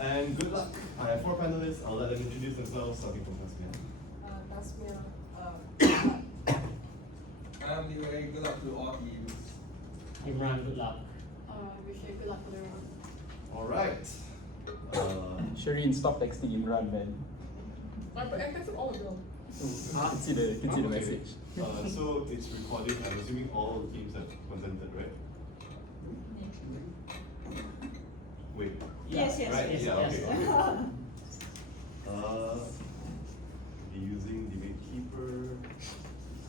And good luck. I have 4 panelists. I'll let them introduce themselves, starting from Tasmia. Tasmia. I'm Lorin. Good luck to all teams. Imran, good luck. Good luck to everyone. All right. Shireen, stop texting Imran, man. I texted all of them. Can see the Okay. message. So it's recording. I'm assuming all teams have consented, right? Wait. Yes. Right? Yes, Yeah. yes. Okay. Be using debate keeper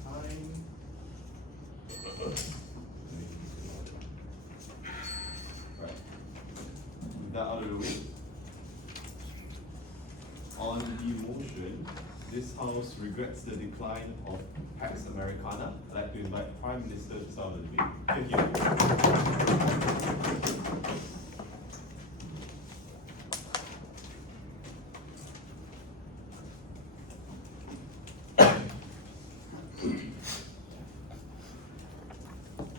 time. Right. With that out of the way. On the motion, this House regrets the decline of Pax Americana. I'd like to invite Prime Minister to start the debate. Thank you.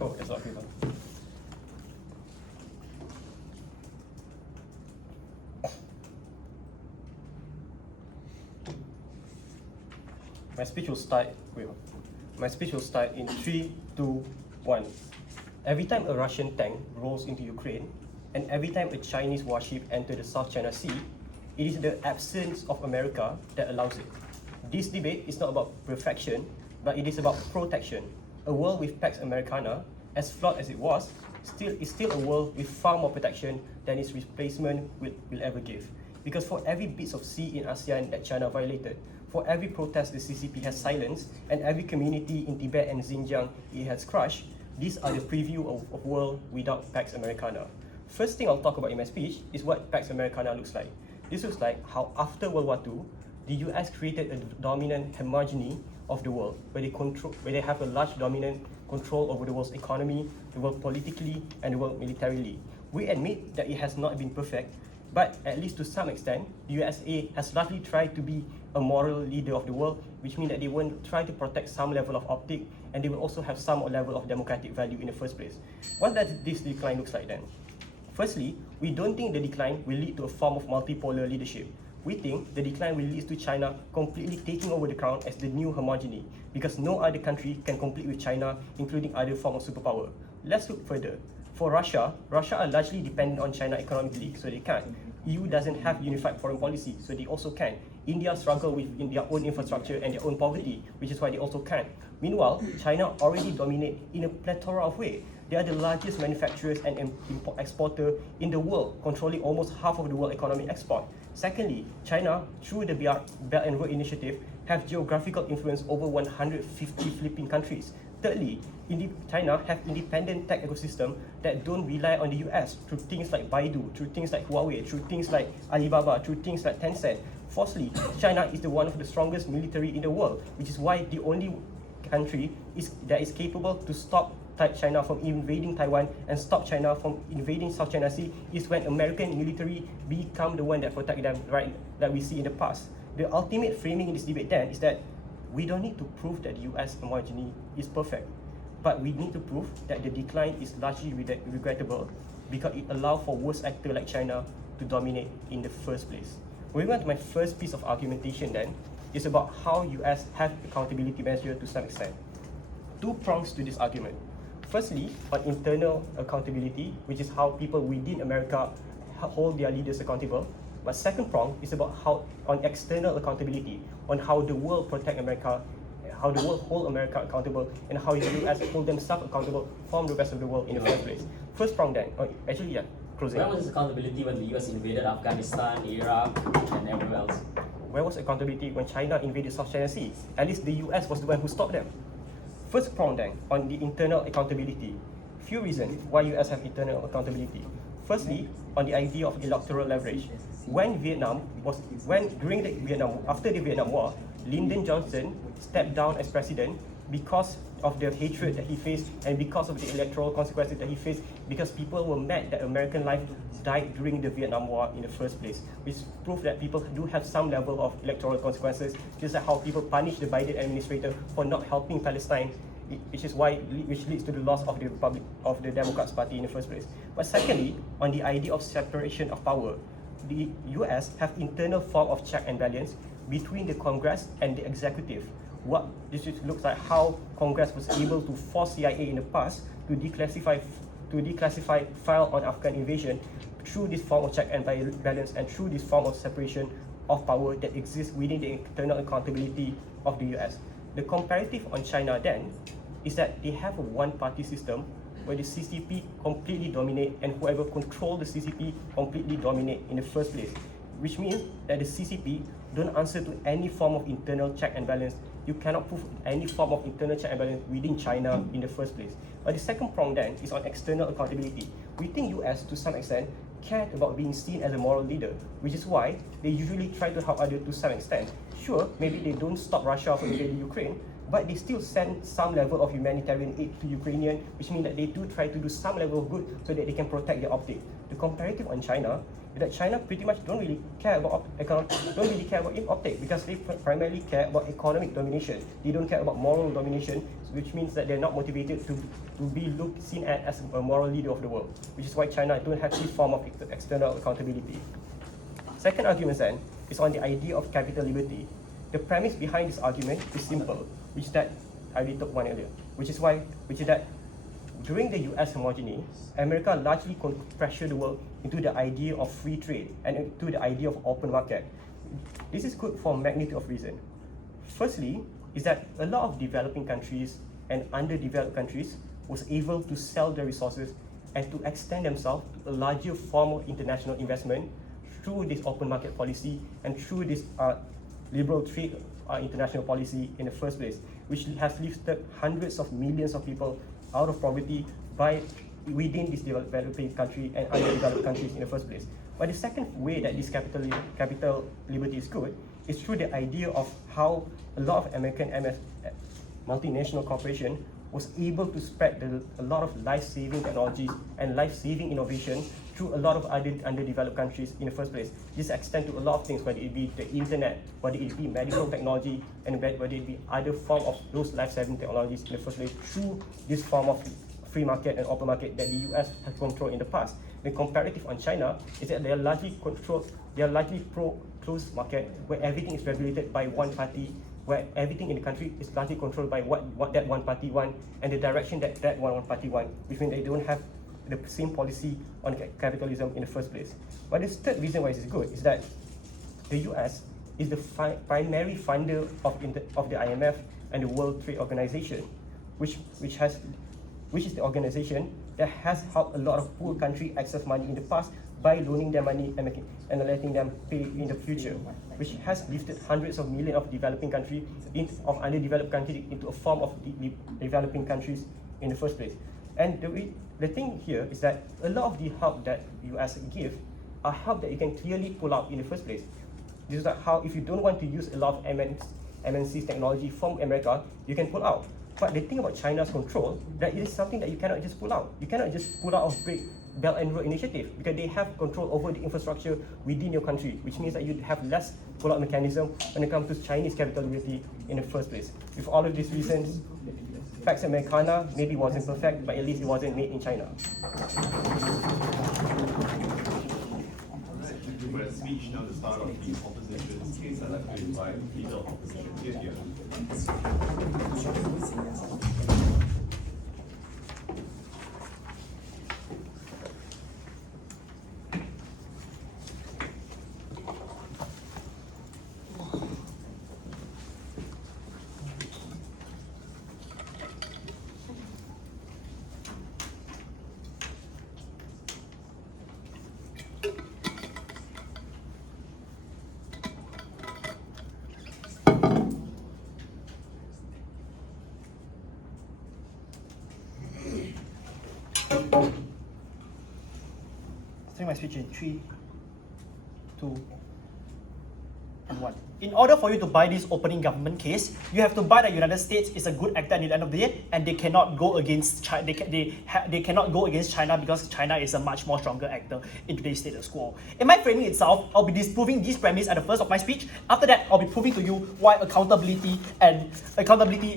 Oh, it's not people. My speech will start. My speech will start in 3, 2, 1. Every time a Russian tank rolls into Ukraine, and every time a Chinese warship enters the South China Sea, it is the absence of America that allows it. This debate is not about perfection, but it is about protection. A world with Pax Americana, as flawed as it was, is still a world with far more protection than its replacement will ever give. Because for every bit of sea in ASEAN that China violated, for every protest the CCP has silenced, and every community in Tibet and Xinjiang it has crushed, these are the preview of a world without Pax Americana. First thing I'll talk about in my speech is what Pax Americana looks like. This looks like how after World War II, the US created a dominant hegemony of the world, where they have a large dominant control over the world's economy, the world politically, and the world militarily. We admit that it has not been perfect, but at least to some extent, the USA has largely tried to be a moral leader of the world, which means that they will try to protect some level of optic, and they will also have some level of democratic value in the first place. What does this decline looks like then? Firstly, we don't think the decline will lead to a form of multipolar leadership. We think the decline will lead to China completely taking over the crown as the new hegemony, because no other country can compete with China, including other forms of superpower. Let's look further. For Russia are largely dependent on China economically, so they can't. EU doesn't have unified foreign policy, so they also can't. India struggle with their own infrastructure and their own poverty, which is why they also can't. Meanwhile, China already dominate in a plethora of ways. They are the largest manufacturers and exporter in the world, controlling almost half of the world economic export. Secondly, China, through the Belt and Road Initiative, have geographical influence over 150 Philippine countries. Thirdly, China have independent tech ecosystem that don't rely on the US through things like Baidu, through things like Huawei, through things like Alibaba, through things like Tencent. Fourthly, China is one of the strongest military in the world, which is why the only country that is capable to stop China from invading Taiwan and stop China from invading South China Sea is when American military become the one that protect them, right, that we see in the past. The ultimate framing in this debate then is that we don't need to prove that the US hegemony is perfect, but we need to prove that the decline is largely regrettable because it allows for worse actor like China to dominate in the first place. Moving on to my first piece of argumentation then, is about how US have accountability measure to some extent. 2 prongs to this argument. Firstly, on internal accountability, which is how people within America hold their leaders accountable. But second prong is about how on external accountability, on how the world protect America, how the world hold America accountable, and how the US hold themselves accountable from the rest of the world in the first place. First prong then, closing. Where was this accountability when the US invaded Afghanistan, Iraq, and everywhere else? Where was accountability when China invaded South China Sea? At least the US was the one who stopped them. First prong then, on the internal accountability. Few reasons why US have internal accountability. Firstly, on the idea of electoral leverage. After the Vietnam War, Lyndon Johnson stepped down as president because of the hatred that he faced and because of the electoral consequences that he faced, because people were mad that American life died during the Vietnam War in the first place, which proved that people do have some level of electoral consequences, just like how people punish the Biden administrator for not helping Palestine, which leads to the loss of the Democrats Party in the first place. But secondly, on the idea of separation of power, the US have internal form of check and balance between the Congress and the executive. What this looks like how Congress was able to force CIA in the past to declassify file on Afghan invasion through this form of check and balance and through this form of separation of power that exists within the internal accountability of the US. The comparative on China then is that they have a one-party system where the CCP completely dominate and whoever control the CCP completely dominate in the first place, which means that the CCP don't answer to any form of internal check and balance. You cannot prove any form of internal check and balance within China in the first place. But the second prong then is on external accountability. We think US to some extent care about being seen as a moral leader, which is why they usually try to help others to some extent. Sure, maybe they don't stop Russia from invading Ukraine, but they still send some level of humanitarian aid to Ukrainian, which means that they do try to do some level of good so that they can protect their optic. The comparative on China is that China pretty much don't really care about optic because they primarily care about economic domination. They don't care about moral domination, which means that they're not motivated to be seen as a moral leader of the world, which is why China don't have this form of external accountability. Second argument then is on the idea of capital liberty. The premise behind this argument is simple, which is that I already took one earlier, which is that during the US hegemony, America largely pressured the world into the idea of free trade and into the idea of open market. This is good for a magnitude of reasons. Firstly, is that a lot of developing countries and underdeveloped countries was able to sell their resources and to extend themselves to a larger form of international investment through this open market policy and through this liberal trade international policy in the first place, which has lifted hundreds of millions of people out of poverty within this developing country and underdeveloped countries in the first place. But the second way that this capital liberty is good is through the idea of how a lot of American multinational corporation was able to spread a lot of life-saving technologies and life-saving innovation through a lot of other underdeveloped countries in the first place. This extends to a lot of things, whether it be the internet, whether it be medical technology, and whether it be other form of those life-saving technologies in the first place through this form of free market and open market that the US has controlled in the past. The comparative on China is that they are largely pro-closed market, where everything is regulated by one party, where everything in the country is largely controlled by what that one party want and the direction that one party want, which means they don't have the same policy on capitalism in the first place. But the third reason why it's good is that the US is the primary funder of the IMF and the World Trade Organization, which is the organization that has helped a lot of poor countries access money in the past by loaning them money and letting them pay in the future, which has lifted hundreds of millions of developing countries of underdeveloped countries into a form of developing countries in the first place. And the thing here is that a lot of the help that US give are help that you can clearly pull out in the first place. This is like how if you don't want to use a lot of MNC's technology from America, you can pull out. But the thing about China's control, that it is something that you cannot just pull out. You cannot just pull out of Great Belt and Road Initiative because they have control over the infrastructure within your country, which means that you have less pull-out mechanism when it comes to Chinese capital liberty in the first place. With all of these reasons, Pax Americana maybe wasn't perfect, but at least it wasn't made in China. For a speech now the start of the opposition's case, I'd like to invite leader of opposition here. Starting my speech in 3, 2. and 1. In order for you to buy this opening government case, you have to buy that the United States is a good actor at the end of the day, and they cannot go against China. They cannot go against China because China is a much more stronger actor in today's status quo. In my framing itself, I'll be disproving this premise at the first of my speech. After that, I'll be proving to you why accountability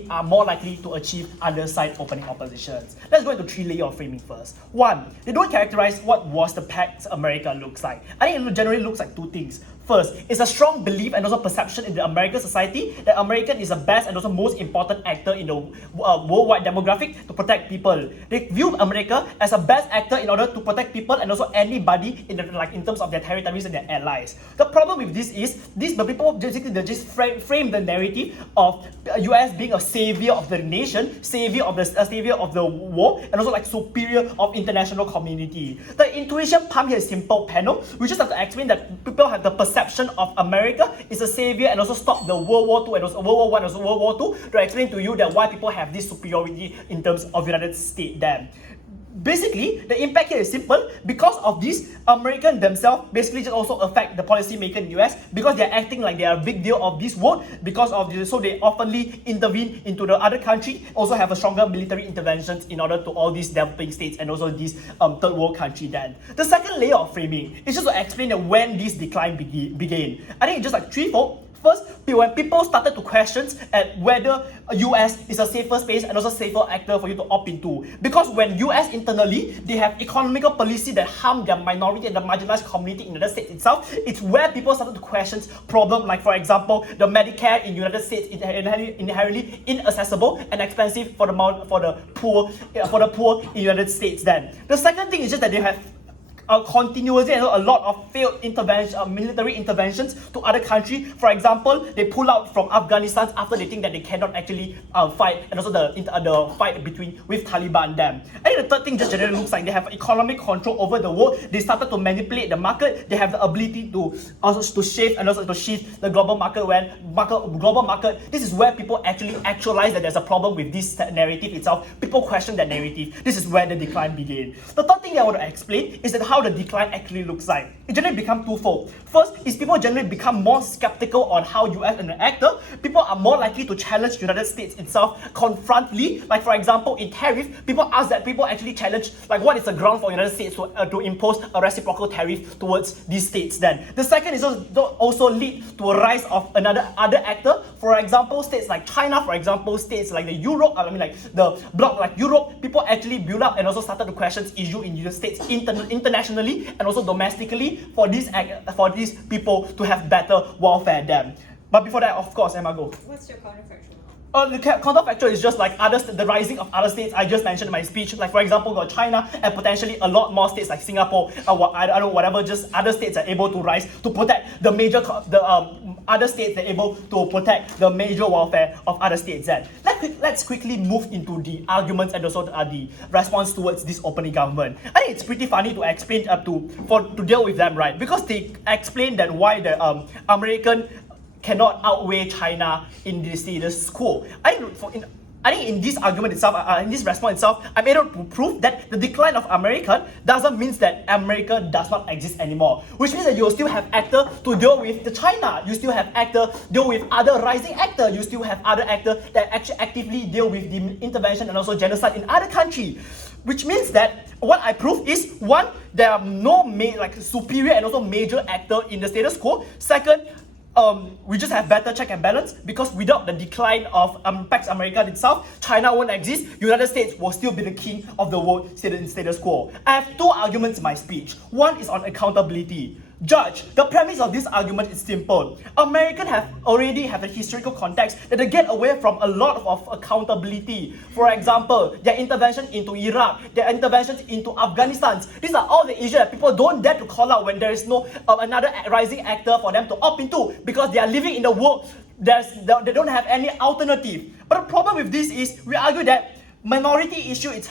are more likely to achieve other side opening oppositions. Let's go into 3 layers of framing first. 1, they don't characterize what was the Pax America looks like. I think it generally looks like 2 things. First, it's a strong belief and also perception in the American society that American is the best and also most important actor in the worldwide demographic to protect people. They view America as a best actor in order to protect people and also anybody in terms of their territories and their allies. The problem with this is the people basically they just frame the narrative of US being a savior of the nation, savior of the world, and also like superior of international community. The intuition pump here is simple panel. We just have to explain that people have the perception of America is a savior and also stop the World War II and also World War I and also World War II to explain to you that why people have this superiority in terms of United States then. Basically, the impact here is simple. Because of this, Americans themselves basically just also affect the policymaker in the US because they're acting like they are a big deal of this world because of this, so they oftenly intervene into the other country, also have a stronger military interventions in order to all these developing states and also these third world country then. The second layer of framing is just to explain that when this decline began. I think it's just like threefold. First, when people started to question at whether US is a safer space and also safer actor for you to opt into. Because when US internally, they have economical policy that harm their minority and the marginalized community in the United States itself, it's where people started to question problems like, for example, the Medicare in the United States is inherently inaccessible and expensive for the poor in the United States then. The second thing is just that they have continuously and a lot of failed military interventions to other countries. For example, they pull out from Afghanistan after they think that they cannot actually fight, and also the fight with Taliban and them. I think the third thing just generally looks like they have economic control over the world. They started to manipulate the market. They have the ability to shape and also to shift the global market. This is where people actualize that there's a problem with this narrative itself. People question that narrative. This is where the decline began. The third thing that I want to explain is that how the decline actually looks like. It generally becomes twofold. First is people generally become more skeptical on how US and an actor. People are more likely to challenge United States itself confrontly. Like for example, in tariff, people actually challenge like what is the ground for United States to impose a reciprocal tariff towards these states then. The second is also lead to a rise of other actor. For example, states like China, for example, states like the bloc like Europe, people actually build up and also started to question issue in United States internationally and also domestically for these people to have better welfare then. But before that, of course, Emma, go. What's your counterfactual? The counterfactual is just like the rising of other states I just mentioned in my speech. Like for example, got China and potentially a lot more states like Singapore just other states are able to rise to protect the major other states are able to protect the major welfare of other states. Then let's quickly move into the arguments and also the response towards this opening government. I think it's pretty funny to explain to deal with them, right? Because they explain that why the American cannot outweigh China in the status quo. I think in this argument itself, in this response itself, I'm able to prove that the decline of America doesn't mean that America does not exist anymore. Which means that you still have actor to deal with the China. You still have actor deal with other rising actor. You still have other actor that actually actively deal with the intervention and also genocide in other countries. Which means that what I prove is, one, there are no superior and also major actor in the status quo. Second, we just have better check and balance because without the decline of Pax Americana itself, China won't exist. United States will still be the king of the world status quo. I have two arguments in my speech. One is on accountability. Judge, the premise of this argument is simple. Americans already have a historical context that they get away from a lot of accountability. For example, their intervention into Iraq, their interventions into Afghanistan. These are all the issues that people don't dare to call out when there is no another rising actor for them to opt into because they are living in a world they don't have any alternative. But the problem with this is we argue that minority issue, it's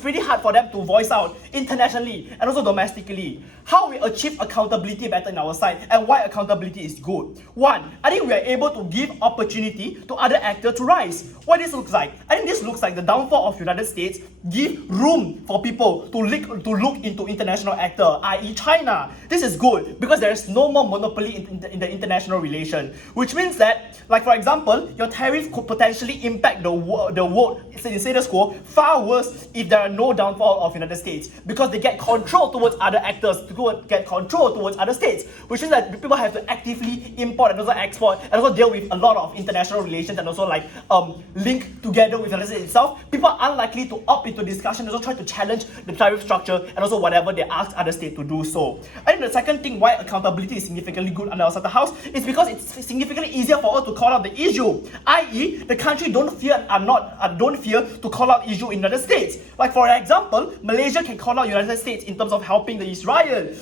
pretty hard for them to voice out internationally and also domestically. How we achieve accountability better in our side and why accountability is good. One, I think we are able to give opportunity to other actors to rise. What this looks like? I think this looks like the downfall of United States give room for people to look into international actor, i.e. China. This is good because there is no more monopoly in the international relation, which means that, like for example, your tariff could potentially impact the world in status quo far worse if there are no downfall of United States, because they get control towards other actors, get control towards other states, which means that people have to actively import and also export and also deal with a lot of international relations and also like link together with United States itself. People are unlikely to opt into discussion and also try to challenge the tariff structure and also whatever they ask other states to do so. And the second thing why accountability is significantly good under the House is because it's significantly easier for us to call out the issue, i.e. the country don't fear to call out issue in United States. Like for example, Malaysia can call out United States in terms of helping the Israel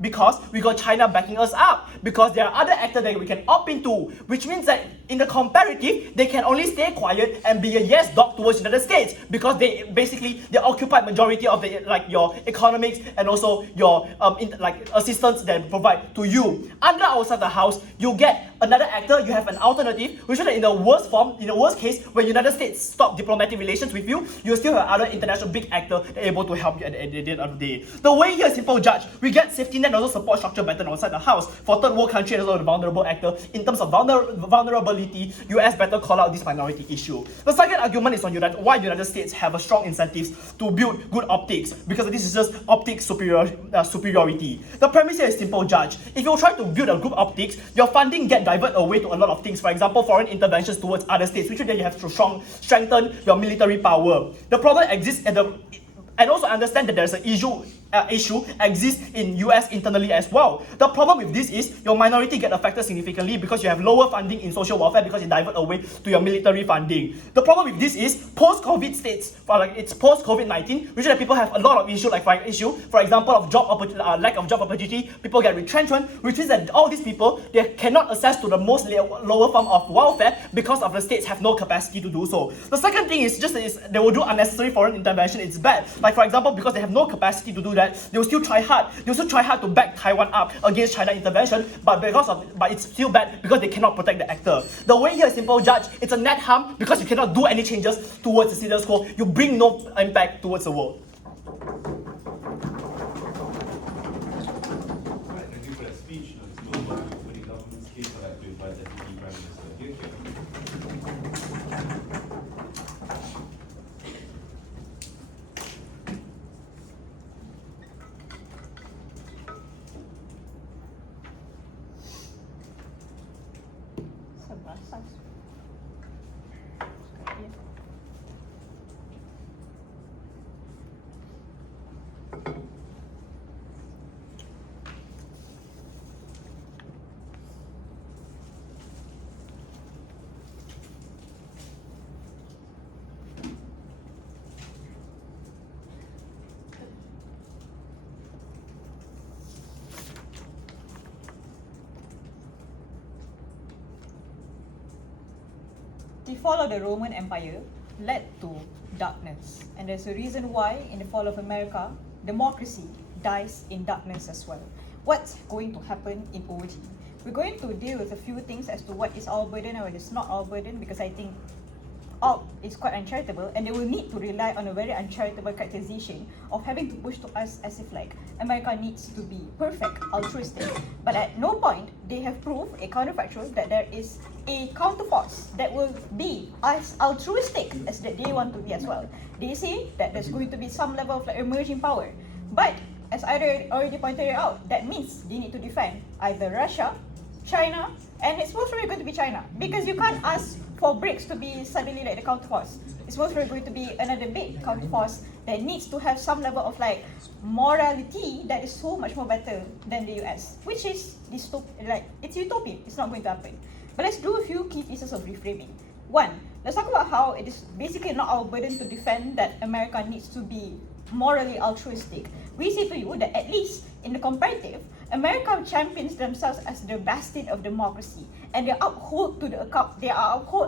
because we got China backing us up, because there are other actors that we can opt into, which means that in the comparative, they can only stay quiet and be a yes dog towards United States because they occupy majority of the your economics and also your assistance that they provide to you. Under our side of the House, you get another actor, you have an alternative, which is that in the worst case, when United States stop diplomatic relations with you, you still have other international big actor that are able to help you at the end of the day. The way here is simple, Judge. We get safety net and also support structure better outside the House for third world country and also the vulnerable actor. In terms of vulnerability, US better call out this minority issue. The second argument is on why United States have a strong incentives to build good optics, because this is just optics superiority. The premise here is simple, Judge. If you try to build a good optics, your funding get divert away to a lot of things. For example, foreign interventions towards other states, which then you have to strengthen your military power. The problem exists and also understand that there's an issue exists in US internally as well. The problem with this is your minority get affected significantly because you have lower funding in social welfare because it divert away to your military funding. The problem with this is post-COVID states, it's post-COVID-19, which is that people have a lot of issue, for example, of lack of job opportunity, people get retrenchment, which means that all these people, they cannot access to the most lower form of welfare because of the states have no capacity to do so. The second thing is they will do unnecessary foreign intervention. It's bad. Like for example, because they have no capacity to do that, they will still try hard. They will still try hard to back Taiwan up against China intervention, but it's still bad because they cannot protect the actor. The way here is simple, Judge. It's a net harm because you cannot do any changes towards the status quo. You bring no impact towards the world. Right, thank you for that speech. Now let's move on to the opening government's case. I'd like to invite Deputy Prime Minister here. The fall of the Roman Empire led to darkness, and there's a reason why in the fall of America, democracy dies in darkness as well. What's going to happen in OG? We're going to deal with a few things as to what is our burden and what is not our burden, because I think all is quite uncharitable, and they will need to rely on a very uncharitable characterization of having to push to us as if like America needs to be perfect, altruistic. But at no point they have proved a counterfactual that there is a counterforce that will be as altruistic as that they want to be as well. They say that there's going to be some level of like emerging power, but as I already pointed out, that means they need to defend either Russia, China, and it's most probably going to be China, because you can't ask for BRICS to be suddenly like the counterforce. It's most probably going to be another big counterforce that needs to have some level of like morality that is so much more better than the US, which is it's utopian. It's not going to happen. But let's do a few key pieces of reframing. One, let's talk about how it is basically not our burden to defend that America needs to be morally altruistic. We say to you that at least in the comparative, America champions themselves as the bastion of democracy, and they uphold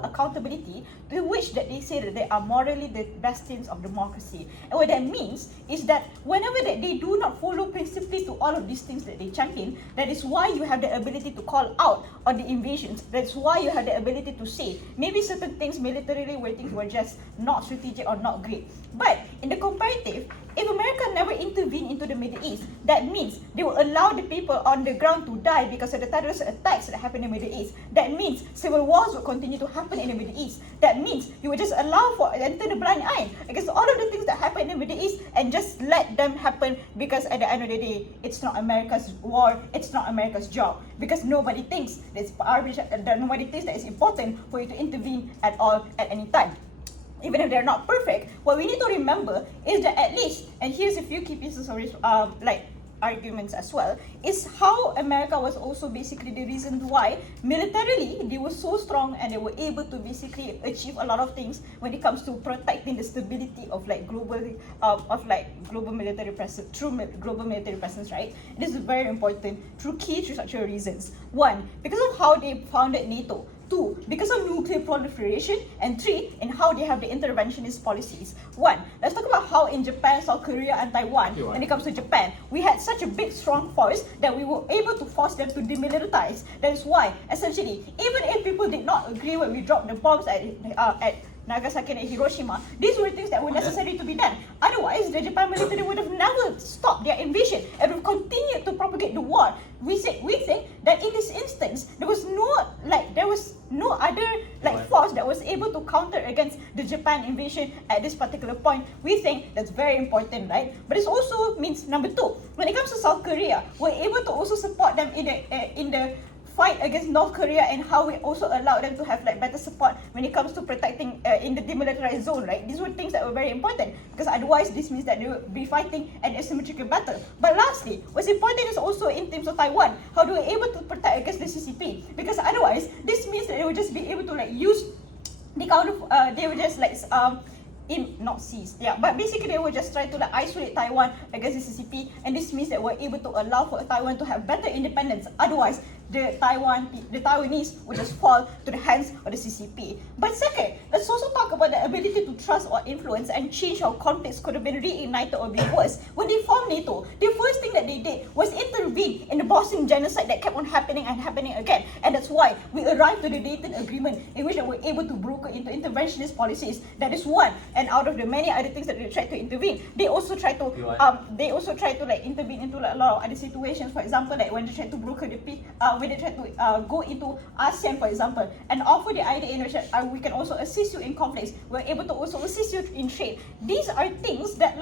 accountability to which that they say that they are morally the bastions of democracy. And what that means is that whenever that they do not follow principally to all of these things that they champion, that is why you have the ability to call out on the invasions. That's why you have the ability to say maybe certain things militarily where things were just not strategic or not great. But in the comparative, if America never intervened into the Middle East, that means they will allow the people on the ground to die because of the terrorist attacks that happen in the Middle East. That means civil wars will continue to happen in the Middle East. That means you will just allow for and turn a blind eye against all of the things that happen in the Middle East and just let them happen, because at the end of the day, it's not America's war, it's not America's job, because nobody thinks that nobody thinks that it's important for you to intervene at all at any time. Even if they're not perfect, what we need to remember is that at least, and here's a few key pieces of arguments as well, is how America was also basically the reason why militarily they were so strong and they were able to basically achieve a lot of things when it comes to protecting the stability of global military presence, global military presence, right? This is very important through structural reasons. One, because of how they founded NATO. Two, because of nuclear proliferation. And three, in how they have the interventionist policies. One, let's talk about how in Japan, South Korea, and Taiwan, when it comes to Japan, we had such a big, strong force that we were able to force them to demilitarize. That is why, essentially, even if people did not agree when we dropped the bombs at Nagasaki and Hiroshima, these were things that were necessary to be done. Otherwise, the Japan military would have never stopped their invasion and would have continued to propagate the war. We think that in this instance, there was no other force that was able to counter against the Japan invasion at this particular point. We think that's very important, right? But it also means number two, when it comes to South Korea, we're able to also support them in the fight against North Korea, and how we also allow them to have better support when it comes to protecting in the demilitarized zone, right? These were things that were very important, because otherwise this means that they will be fighting an asymmetrical battle. But lastly, what's important is also in terms of Taiwan, how they were able to protect against the CCP, because otherwise this means that they will just be able to use the kind of they will just not seize, but basically they will just try to isolate Taiwan against the CCP, and this means that we're able to allow for Taiwan to have better independence. Otherwise, the Taiwanese would just fall to the hands of the CCP. But second, let's also talk about the ability to trust or influence and change how conflicts could have been reignited or be worse. When they formed NATO, the first thing that they did was intervene in the Bosnian genocide that kept on happening and happening again. And that's why we arrived to the Dayton Agreement, in which they were able to broker into interventionist policies. That is one. And out of the many other things that they tried to intervene, they also tried to intervene into a lot of other situations. For example, when they tried to broker the peace, when they tried to go into ASEAN, for example, and offer the idea in which we can also assist you in conflicts. We're able to also assist you in trade. These are things that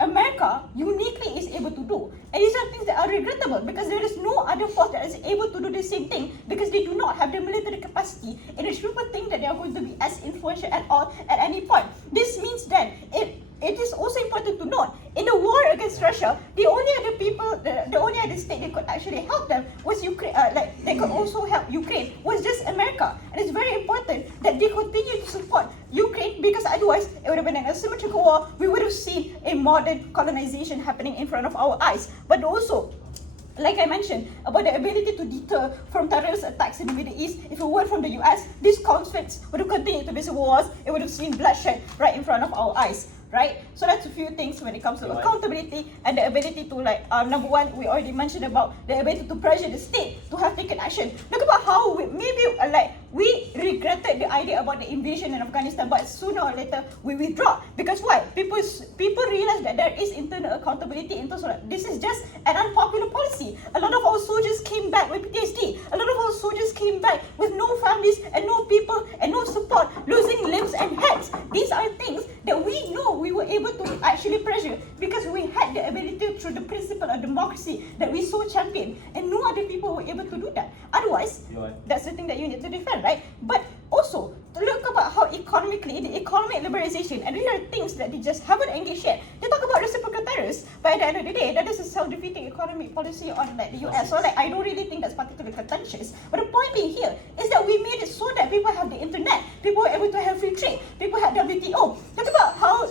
America uniquely is able to do. And these are things that are regrettable, because there is no other force that is able to do the same thing, because they do not have the military capacity, in which people think that they are going to be as influential at all at any point. This means that it is also important to note, in the war against Russia, the only other state that could actually help them was Ukraine. They could also help Ukraine was just America, and it's very important that they continue to support Ukraine, because otherwise it would have been an asymmetrical war. We would have seen a modern colonization happening in front of our eyes. But also, like I mentioned, about the ability to deter from terrorist attacks in the Middle East, if it weren't from the US, these conflicts would have continued to be civil wars. It would have seen bloodshed right in front of our eyes. Right? So that's a few things when it comes to accountability and the ability to number one, we already mentioned about the ability to pressure the state to have taken action. Look about how we regretted the idea about the invasion in Afghanistan, but sooner or later we withdraw. Because why? People realize that there is internal accountability in terms of this is just an unpopular policy. A lot of our soldiers came back with PTSD. A lot of our soldiers came back with no families and no people and no support, losing limbs and heads. These are things that we know we were able to actually pressure, because we had the ability through the principle of democracy that we so champion, and no other people were able to do that. Otherwise, that's the thing that you need to defend, right? But also, to look about how economically, the economic liberalization, and these are things that they just haven't engaged yet. They talk about reciprocal tariffs, but at the end of the day, that is a self-defeating economic policy on the US. So I don't really think that's particularly contentious. But the point being here is that we made it so that people have the internet, people were able to have free trade, people had WTO. Talk about how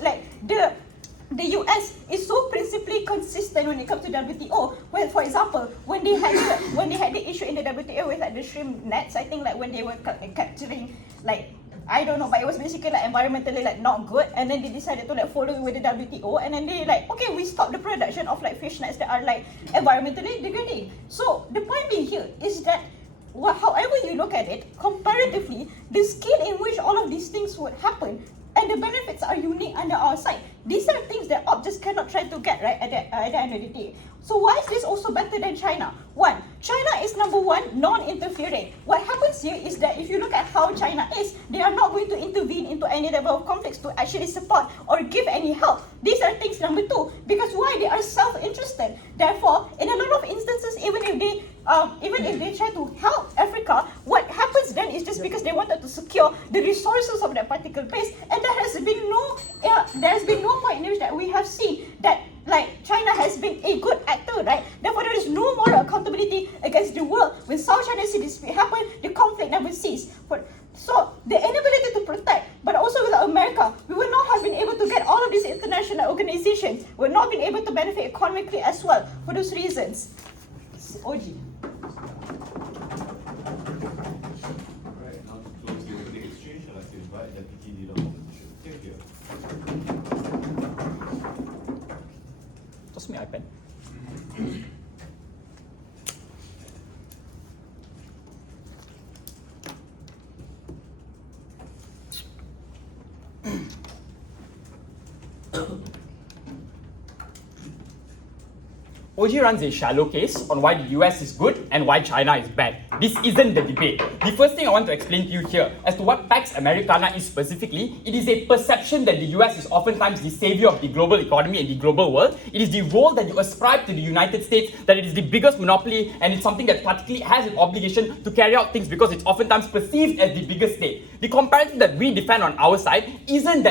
the US is so principally consistent when it comes to WTO. Well, for example, when they had the issue in the WTO with the shrimp nets, I think when they were capturing I don't know, but it was basically environmentally not good, and then they decided to follow with the WTO, and then they okay, we stop the production of fish nets that are environmentally degrading. So the point being here is that however you look at it, comparatively, the scale in which all of these things would happen and the benefits are unique under our side. These are things that Op just cannot try to get, right, at the end of the day. So why is this also better than China? One, China is number one, non-interfering. What happens here is that if you look at how China is, they are not going to intervene into any level of conflicts to actually support or give any help. These are things number two, because why? They are self-interested. Therefore, in a lot of instances, even if they try to help Africa, what happens then is just because they wanted to secure the resources of that particular place, and there has been no point in which that we have seen that like China has been a good actor, right? Therefore, there is no moral accountability against the world. When South China Sea dispute happened, the conflict never ceased. So the inability to protect, but also with America, we would not have been able to get all of these international organizations. We would not been able to benefit economically as well for those reasons. OG. Alright, now to close the opening exchange, I'd like to invite Deputy Leader of the Opposition. Thank you. Tasmia iPad. OG runs a shallow case on why the US is good and why China is bad. This isn't the debate. The first thing I want to explain to you here, as to what Pax Americana is specifically, it is a perception that the US is oftentimes the savior of the global economy and the global world. It is the role that you ascribe to the United States, that it is the biggest monopoly, and it's something that particularly has an obligation to carry out things because it's oftentimes perceived as the biggest state. The comparative that we defend on our side isn't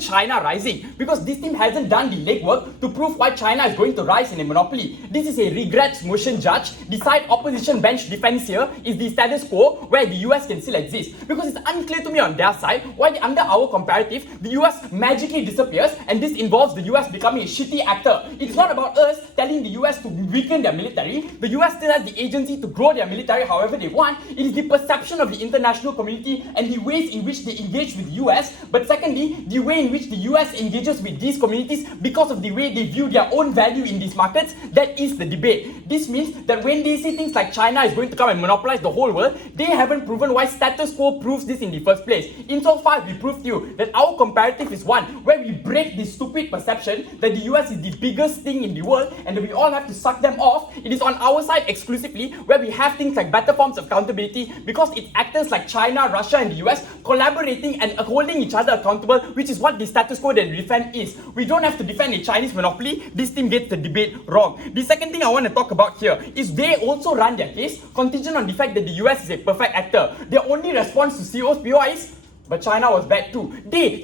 China rising, because this team hasn't done the legwork to prove why China is going to rise in a monopoly. This is a regrets motion judge. The side opposition bench defense here is the status quo where the US can still exist, because it's unclear to me on their side why under our comparative the US magically disappears, and this involves the US becoming a shitty actor. It's not about us telling the US to weaken their military. The US still has the agency to grow their military however they want. It is the perception of the international community and the ways in which they engage with the US, but secondly, the way in which the US engages with these communities because of the way they view their own value in these markets. That is the debate. This means that when they say things like China is going to come and monopolize the whole world, they haven't proven why status quo proves this in the first place. Insofar as we proved to you that our comparative is one where we break this stupid perception that the US is the biggest thing in the world and that we all have to suck them off. It is on our side exclusively where we have things like better forms of accountability, because it's actors like China, Russia and the US collaborating and holding each other accountable, which is what the status quo that we defend is. We don't have to defend a Chinese monopoly. This team gets the debate wrong. The second thing I want to talk about here is they also run their case contingent on the fact that the US is a perfect actor. Their only response to CO's POI is, but China was bad too.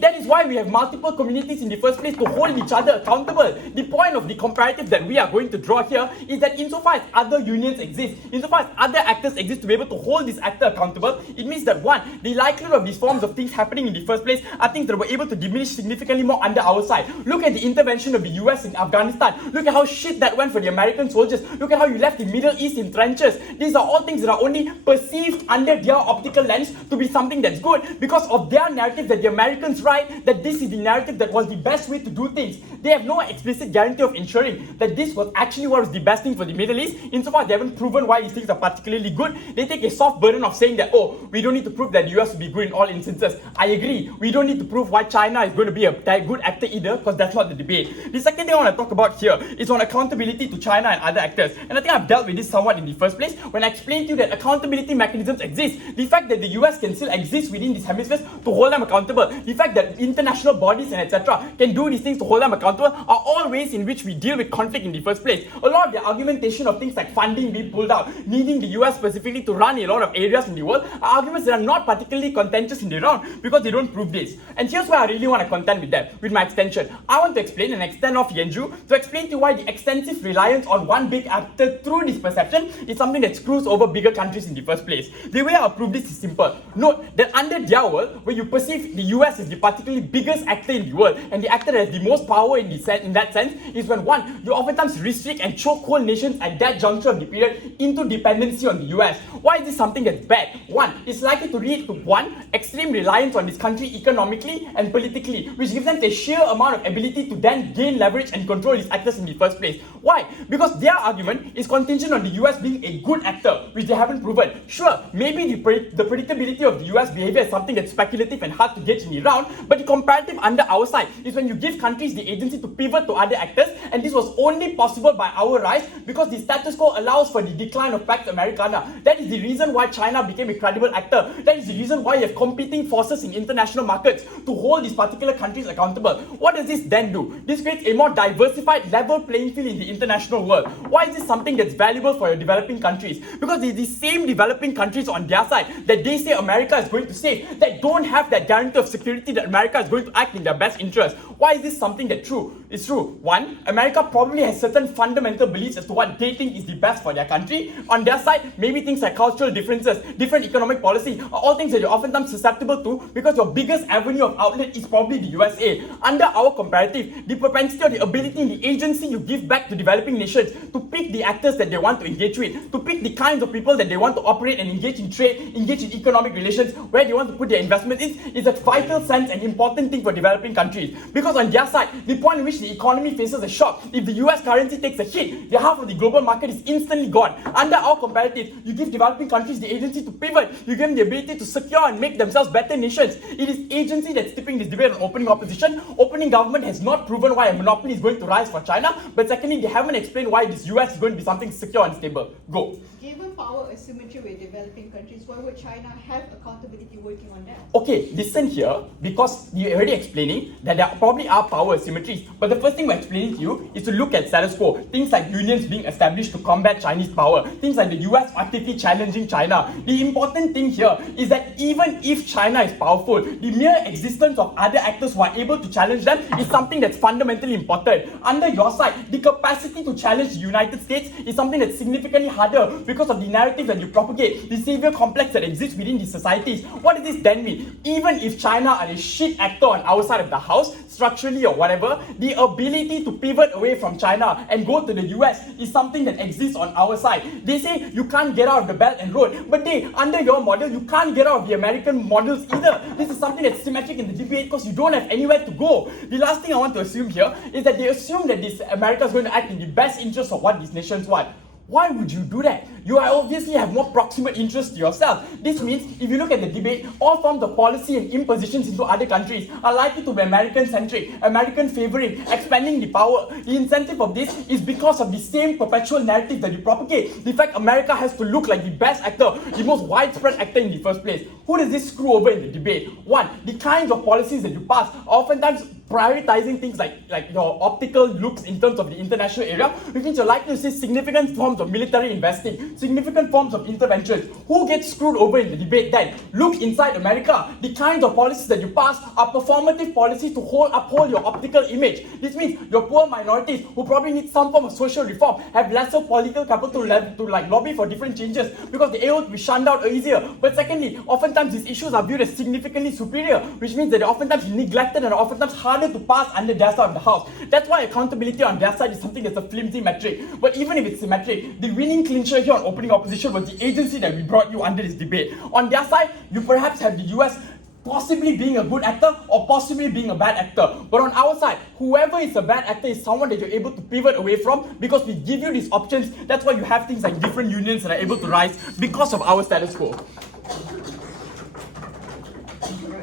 That is why we have multiple communities in the first place to hold each other accountable. The point of the comparative that we are going to draw here is that insofar as other unions exist, insofar as other actors exist to be able to hold this actor accountable, it means that one, the likelihood of these forms of things happening in the first place are things that were able to diminish significantly more under our side. Look at the intervention of the US in Afghanistan. Look at how shit that went for the American soldiers. Look at how you left the Middle East in trenches. These are all things that are only perceived under their optical lens to be something that's good because of their narrative that the Americans write that this is the narrative that was the best way to do things. They have no explicit guarantee of ensuring that this was actually what was the best thing for the Middle East. Insofar as they haven't proven why these things are particularly good, they take a soft burden of saying that, oh, we don't need to prove that the US will be good in all instances. I agree. We don't need to prove why China is going to be a good actor either, because that's not the debate. The second thing I want to talk about here is on accountability to China and other actors. And I think I've dealt with this somewhat in the first place when I explained to you that accountability mechanisms exist. The fact that the US can still exist within these hemispheres to hold them accountable, the fact that international bodies and etc. can do these things to hold them accountable are all ways in which we deal with conflict in the first place. A lot of the argumentation of things like funding being pulled out, needing the US specifically to run a lot of areas in the world, are arguments that are not particularly contentious in the round because they don't prove this. And here's where I really want to contend with them, with my extension. I want to explain and extend off Yenju to explain to you why the extensive reliance on one big actor through this perception is something that screws over bigger countries in the first place. The way I prove this is simple. Note that under their world, where you perceive the US is the particularly biggest actor in the world and the actor that has the most power in that sense is when one, you oftentimes restrict and choke whole nations at that juncture of the period into dependency on the US. Why is this something that's bad? One, it's likely to lead to one, extreme reliance on this country economically and politically, which gives them the sheer amount of ability to then gain leverage and control these actors in the first place. Why? Because their argument is contingent on the US being a good actor, which they haven't proven. Sure, maybe the predictability of the US behavior is something that's speculative and hard to gauge in Iran, but the comparative under our side is when you give countries the agency to pivot to other actors, and this was only possible by our rise because the status quo allows for the decline of Pax Americana. That is the reason why China became a credible actor. That is the reason why you have competing forces in international markets to hold these particular countries accountable. What does this then do? This creates a more diversified, level playing field in the international world. Why is this something that's valuable for your developing countries? Because it's the same developing countries on their side that they say America is going to save, that don't have that guarantee of security that America is going to act in their best interest. Why is this something that's true? It's true. One, America probably has certain fundamental beliefs as to what they think is the best for their country. On their side, maybe things like cultural differences, different economic policy, are all things that you're oftentimes susceptible to because your biggest avenue of outlet is probably the USA. Under our comparative, the propensity or the ability and the agency you give back to developing nations to pick the actors that they want to engage with, to pick the kinds of people that they want to operate and engage in trade, engage in economic relations, where they want to put their investment is a vital sense and important thing for developing countries. Because on their side, the point in which the economy faces a shock, if the US currency takes a hit, the half of the global market is instantly gone. Under our comparative, you give developing countries the agency to pivot, you give them the ability to secure and make themselves better nations. It is agency that's tipping this debate on opening opposition. Opening government has not proven why a monopoly is going to rise for China, but secondly, they haven't explained why this US is going to be something secure and stable. Go. Given power asymmetry with developing countries, why would China have accountability working on that? Okay, listen here, because you're already explaining that there probably are power asymmetries, but the first thing we're explaining to you is to look at status quo. Things like unions being established to combat Chinese power, things like the US actively challenging China. The important thing here is that even if China is powerful, the mere existence of other actors who are able to challenge them is something that's fundamentally important. Under your side, the capacity to challenge the United States is something that's significantly harder because of the narrative that you propagate, the savior complex that exists within these societies. What does this then mean? Even if China are a shit actor on our side of the house, structurally or whatever, the ability to pivot away from China and go to the US is something that exists on our side. They say you can't get out of the Belt and Road, but under your model, you can't get out of the American models either. This is something that's symmetric in the debate because you don't have anywhere to go. The last thing I want to assume here is that they assume that America is going to act in the best interest of what these nations want. Why would you do that? You obviously have more proximate interest to yourself. This means, if you look at the debate, all forms of policy and impositions into other countries are likely to be American-centric, American-favoring, expanding the power. The incentive of this is because of the same perpetual narrative that you propagate. The fact America has to look like the best actor, the most widespread actor in the first place. Who does this screw over in the debate? One, the kinds of policies that you pass are oftentimes prioritizing things like your optical looks in terms of the international area, which means you're likely to see significant forms of military investing, significant forms of interventions. Who gets screwed over in the debate then? Look inside America. The kinds of policies that you pass are performative policies to uphold your optical image. This means your poor minorities who probably need some form of social reform have lesser political capital to lobby for different changes because they're able to be shunned out easier. But secondly, oftentimes these issues are viewed as significantly superior, which means that they're oftentimes neglected and are oftentimes harder to pass under their side of the house. That's why accountability on their side is something that's a flimsy metric. But even if it's symmetric, the winning clincher here on opening opposition was the agency that we brought you under this debate. On their side, you perhaps have the US possibly being a good actor or possibly being a bad actor. But on our side, whoever is a bad actor is someone that you're able to pivot away from because we give you these options. That's why you have things like different unions that are able to rise because of our status quo. Alright,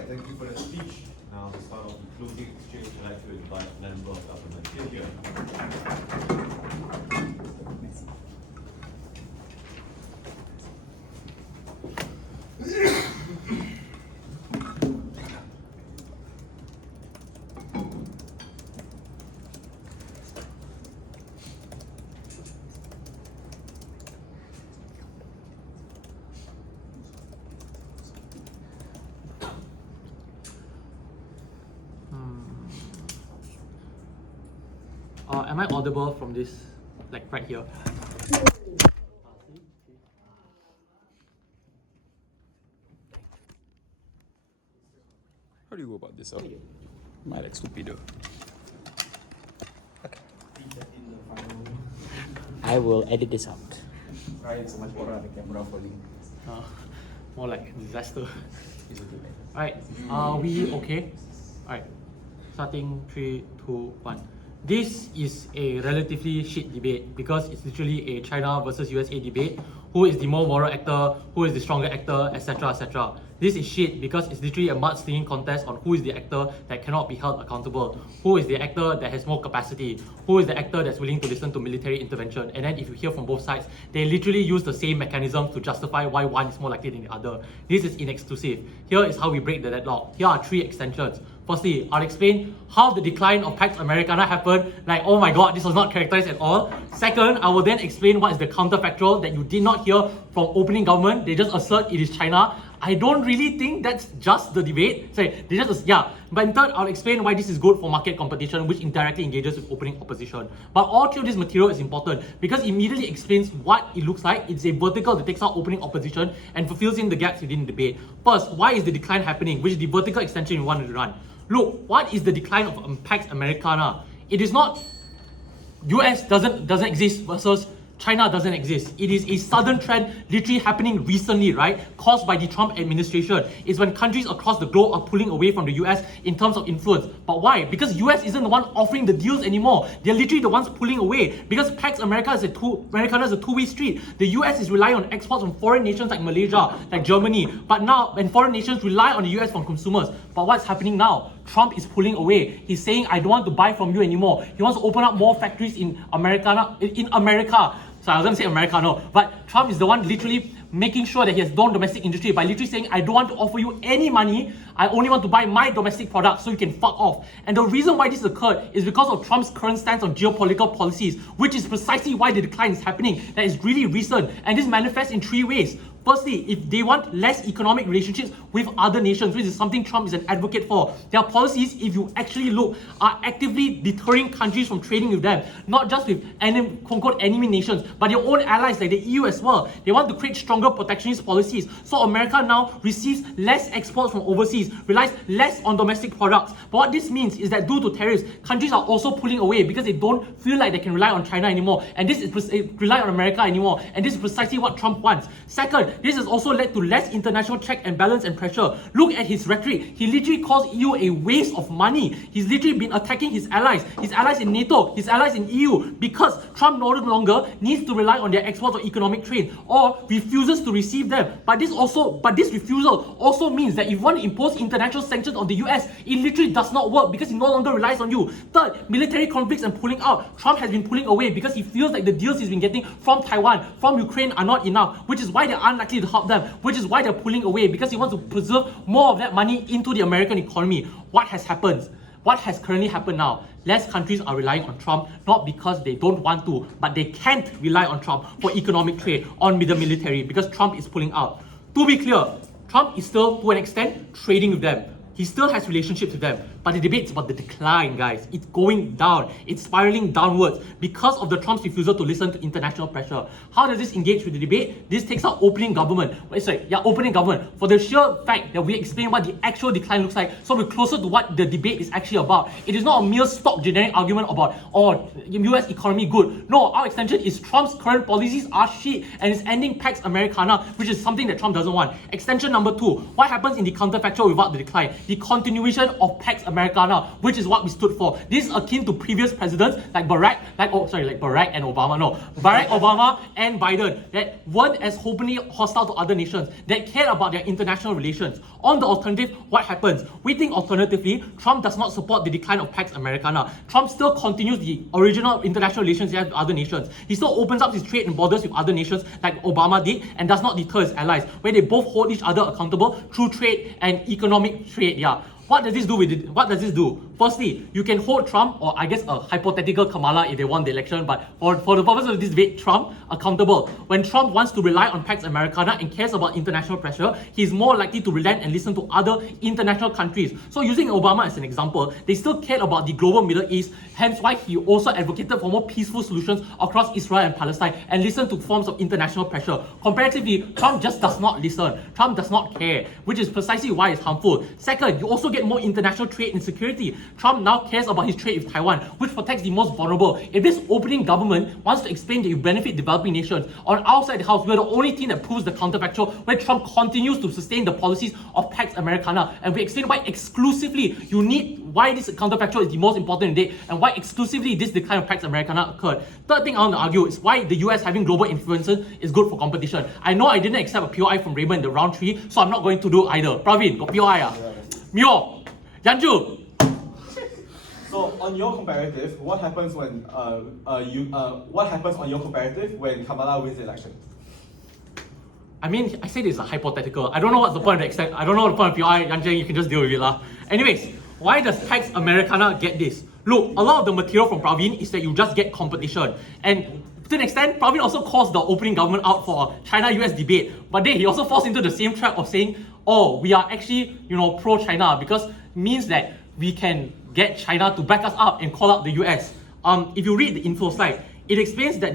thank you for that speech. Now to start off the closing exchange, I'd like to invite member of government here. Am I audible from this, like right here? How do you go about this? My like stupido. I will edit this out. Ryan, so much more on the camera falling. More like disaster. Alright, are we okay? Alright, starting 3, 2, 1. This is a relatively shit debate because it's literally a China versus USA debate. Who is the more moral actor, who is the stronger actor, etc. etc. This is shit because it's literally a mudslinging contest on who is the actor that cannot be held accountable, who is the actor that has more capacity, who is the actor that's willing to listen to military intervention. And then if you hear from both sides, they literally use the same mechanisms to justify why one is more likely than the other. This is inexclusive. Here is how we break the deadlock. Here are 3 extensions. Firstly, I'll explain how the decline of Pax Americana happened, like, oh my god, this was not characterized at all. Second, I will then explain what is the counterfactual that you did not hear from opening government. They just assert it is China. I don't really think that's just the debate. Sorry, they just, yeah. But in third, I'll explain why this is good for market competition, which indirectly engages with opening opposition. But all 3 of this material is important because it immediately explains what it looks like. It's a vertical that takes out opening opposition and fulfills in the gaps within the debate. First, why is the decline happening, which is the vertical extension we wanted to run. Look, what is the decline of Pax Americana? It is not US doesn't exist versus China doesn't exist. It is a sudden trend literally happening recently, right? Caused by the Trump administration. It's when countries across the globe are pulling away from the US in terms of influence. But why? Because US isn't the one offering the deals anymore. They're literally the ones pulling away. Because Pax Americana is a two-way street. The US is relying on exports from foreign nations like Malaysia, like Germany. But now, when foreign nations rely on the US from consumers. But what's happening now? Trump is pulling away. He's saying, I don't want to buy from you anymore. He wants to open up more factories in America. So I was going to say America, no. But Trump is the one literally making sure that he has non-domestic industry by literally saying, I don't want to offer you any money. I only want to buy my domestic products so you can fuck off. And the reason why this occurred is because of Trump's current stance on geopolitical policies, which is precisely why the decline is happening. That is really recent. And this manifests in 3 ways. Firstly, if they want less economic relationships with other nations, which is something Trump is an advocate for, their policies, if you actually look, are actively deterring countries from trading with them. Not just with quote-unquote enemy nations, but their own allies like the EU as well. They want to create stronger protectionist policies. So America now receives less exports from overseas, relies less on domestic products. But what this means is that due to tariffs, countries are also pulling away because they don't feel like they can rely on China anymore. And this is rely on America anymore. And this is precisely what Trump wants. Second, this has also led to less international check and balance and pressure. Look at his rhetoric. He literally calls EU a waste of money. He's literally been attacking his allies in NATO, his allies in EU, because Trump no longer needs to rely on their exports or economic trade, or refuses to receive them. But this refusal also means that if you want to impose international sanctions on the US, it literally does not work because he no longer relies on you. Third, military conflicts and pulling out. Trump has been pulling away because he feels like the deals he's been getting from Taiwan, from Ukraine are not enough, which is why they're unlikely to help them, which is why they're pulling away, because he wants to preserve more of that money into the American economy. What has happened? What has currently happened now? Less countries are relying on Trump, not because they don't want to, but they can't rely on Trump for economic trade, on the military, because Trump is pulling out. To be clear, Trump is still, to an extent, trading with them. He still has relationships with them, but the debate's about the decline, guys. It's going down. It's spiraling downwards because of the Trump's refusal to listen to international pressure. How does this engage with the debate? This takes out opening government. Opening government. For the sheer fact that we explain what the actual decline looks like, so we're closer to what the debate is actually about. It is not a mere stock generic argument about, US economy good. No, our extension is Trump's current policies are shit and it's ending Pax Americana, which is something that Trump doesn't want. Extension number 2. What happens in the counterfactual without the decline? The continuation of Pax Americana, which is what we stood for. This is akin to previous presidents like Barack and Obama. No, Barack Obama and Biden that weren't as openly hostile to other nations, that cared about their international relations. On the alternative, what happens? We think alternatively, Trump does not support the decline of Pax Americana. Trump still continues the original international relations he has with other nations. He still opens up his trade and borders with other nations like Obama did, and does not deter his allies, where they both hold each other accountable through trade and economic trade. What does this do with it? What does this do? Firstly, you can hold Trump, or I guess a hypothetical Kamala if they won the election, but for the purpose of this debate, Trump accountable. When Trump wants to rely on Pax Americana and cares about international pressure, he's more likely to relent and listen to other international countries. So using Obama as an example, they still cared about the global Middle East, hence why he also advocated for more peaceful solutions across Israel and Palestine and listened to forms of international pressure. Comparatively, Trump just does not listen. Trump does not care, which is precisely why it's harmful. Second, you also get get more international trade and security. Trump now cares about his trade with Taiwan, which protects the most vulnerable. If this opening government wants to explain that you benefit developing nations, on outside the house, we're the only team that proves the counterfactual, where Trump continues to sustain the policies of Pax Americana, and we explain why exclusively why this counterfactual is the most important today, and why exclusively this decline of Pax Americana occurred. Third thing I want to argue is why the US having global influences is good for competition. I know I didn't accept a POI from Raymond in the round 3, so I'm not going to do either. Praveen, got POI Mior, Yanju. So on your comparative, what happens when what happens on your comparative when Kamala wins the election? I mean, I said it's a hypothetical. I don't know what's the point of the I don't know the point of POI, Yanjeng, you can just deal with it lah. Anyways, why does Pax Americana get this? Look, a lot of the material from Praveen is that you just get competition. And to an extent, Praveen also calls the opening government out for a China-US debate. But then he also falls into the same trap of saying, oh, we are actually, pro-China, because it means that we can get China to back us up and call out the US. If you read the Infoslide, it explains that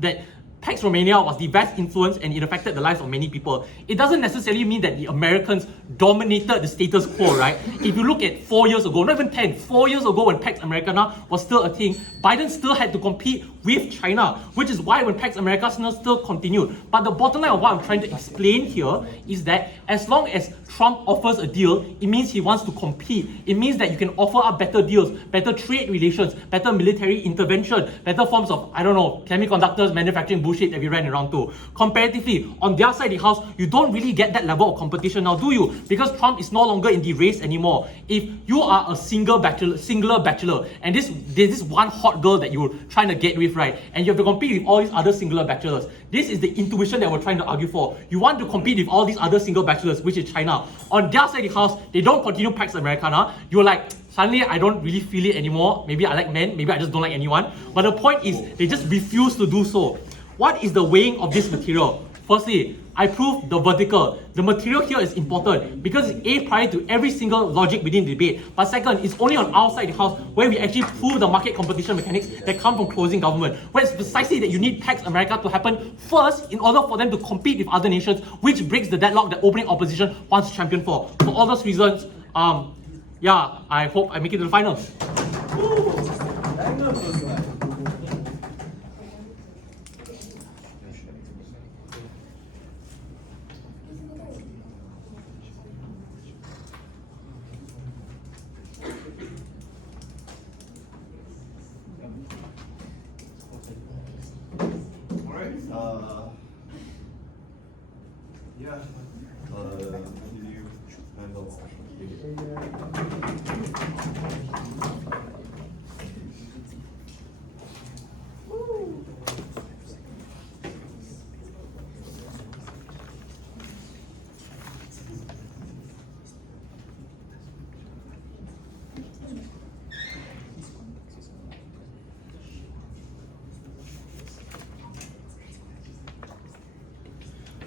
that Pax Romana was the vast influence and it affected the lives of many people. It doesn't necessarily mean that the Americans dominated the status quo, right? If you look at 4 years ago, not even 10, 4 years ago when Pax Americana was still a thing, Biden still had to compete with China, which is why when Pax Americana still continued. But the bottom line of what I'm trying to explain here is that as long as Trump offers a deal, it means he wants to compete. It means that you can offer up better deals, better trade relations, better military intervention, better forms of, semiconductors, manufacturing bullshit that we ran around to. Comparatively, on their side of the house, you don't really get that level of competition now, do you? Because Trump is no longer in the race anymore. If you are a singular bachelor, and there's this one hot girl that you're trying to get with, right? And you have to compete with all these other singular bachelors. This is the intuition that we're trying to argue for. You want to compete with all these other single bachelors, which is China. On their side of the house, they don't continue Pax Americana. You're like, suddenly I don't really feel it anymore. Maybe I like men, maybe I just don't like anyone. But the point is, they just refuse to do so. What is the weighing of this material? Firstly, I prove the vertical. The material here is important because it's A, prior to every single logic within the debate. But second, it's only on our side of the house where we actually prove the market competition mechanics that come from closing government. Where it's precisely that you need Pax America to happen first in order for them to compete with other nations, which breaks the deadlock that opening opposition wants to champion for. For all those reasons, I hope I make it to the finals.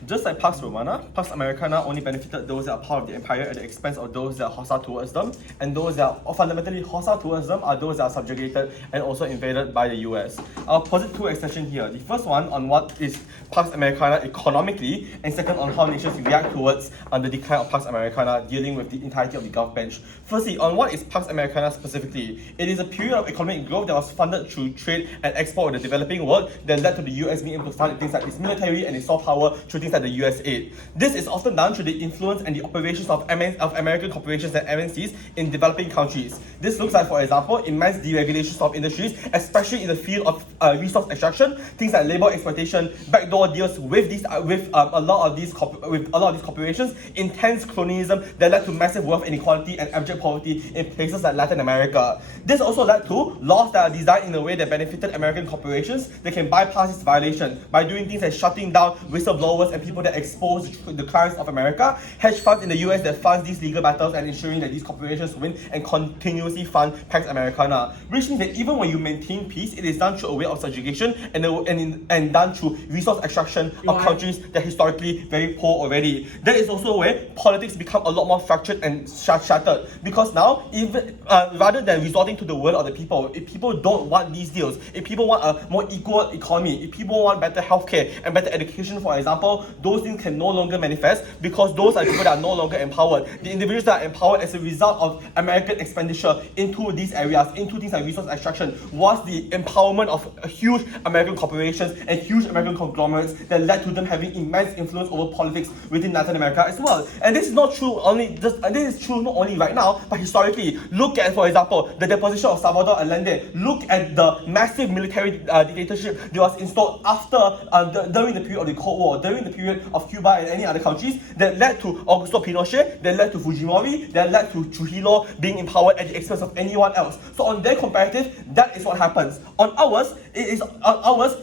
Just like Pax Romana, Pax Americana only benefited those that are part of the empire at the expense of those that are hostile towards them, and those that are fundamentally hostile towards them are those that are subjugated and also invaded by the US. I'll posit two extensions here. The first one on what is Pax Americana economically, and second on how nations react towards the decline of Pax Americana, dealing with the entirety of the Gulf bench. Firstly, on what is Pax Americana specifically, it is a period of economic growth that was funded through trade and export of the developing world that led to the US being able to fund things like its military and its soft power through things like the US aid. This is often done through the influence and the operations of American corporations and MNCs in developing countries. This looks like, for example, immense deregulations of industries, especially in the field of resource extraction, things like labor exploitation, backdoor deals with a lot of these corporations, intense colonialism that led to massive wealth inequality and abject poverty in places like Latin America. This also led to laws that are designed in a way that benefited American corporations. They can bypass this violation by doing things like shutting down whistleblowers and people that expose the crimes of America, hedge funds in the US that funds these legal battles and ensuring that these corporations win and continuously fund Pax Americana. Which means that even when you maintain peace, it is done through a way of subjugation and done through resource extraction of countries that are historically very poor already. That is also where politics become a lot more fractured and shattered, because now, even rather than resorting to the will of the people, if people don't want these deals, if people want a more equal economy, if people want better healthcare and better education, for example, those things can no longer manifest because those are people that are no longer empowered. The individuals that are empowered as a result of American expenditure into these areas, into things like resource extraction, was the empowerment of huge American corporations and huge American conglomerates that led to them having immense influence over politics within Latin America as well. And this is not true this is true not only right now, but historically. Look at, for example, the deposition of Salvador Allende. Look at the massive military dictatorship that was installed after during the period of the Cold War, during the period of Cuba and any other countries, that led to Augusto Pinochet, that led to Fujimori, that led to Trujillo being empowered at the expense of anyone else. So on their comparative, that is what happens. On ours,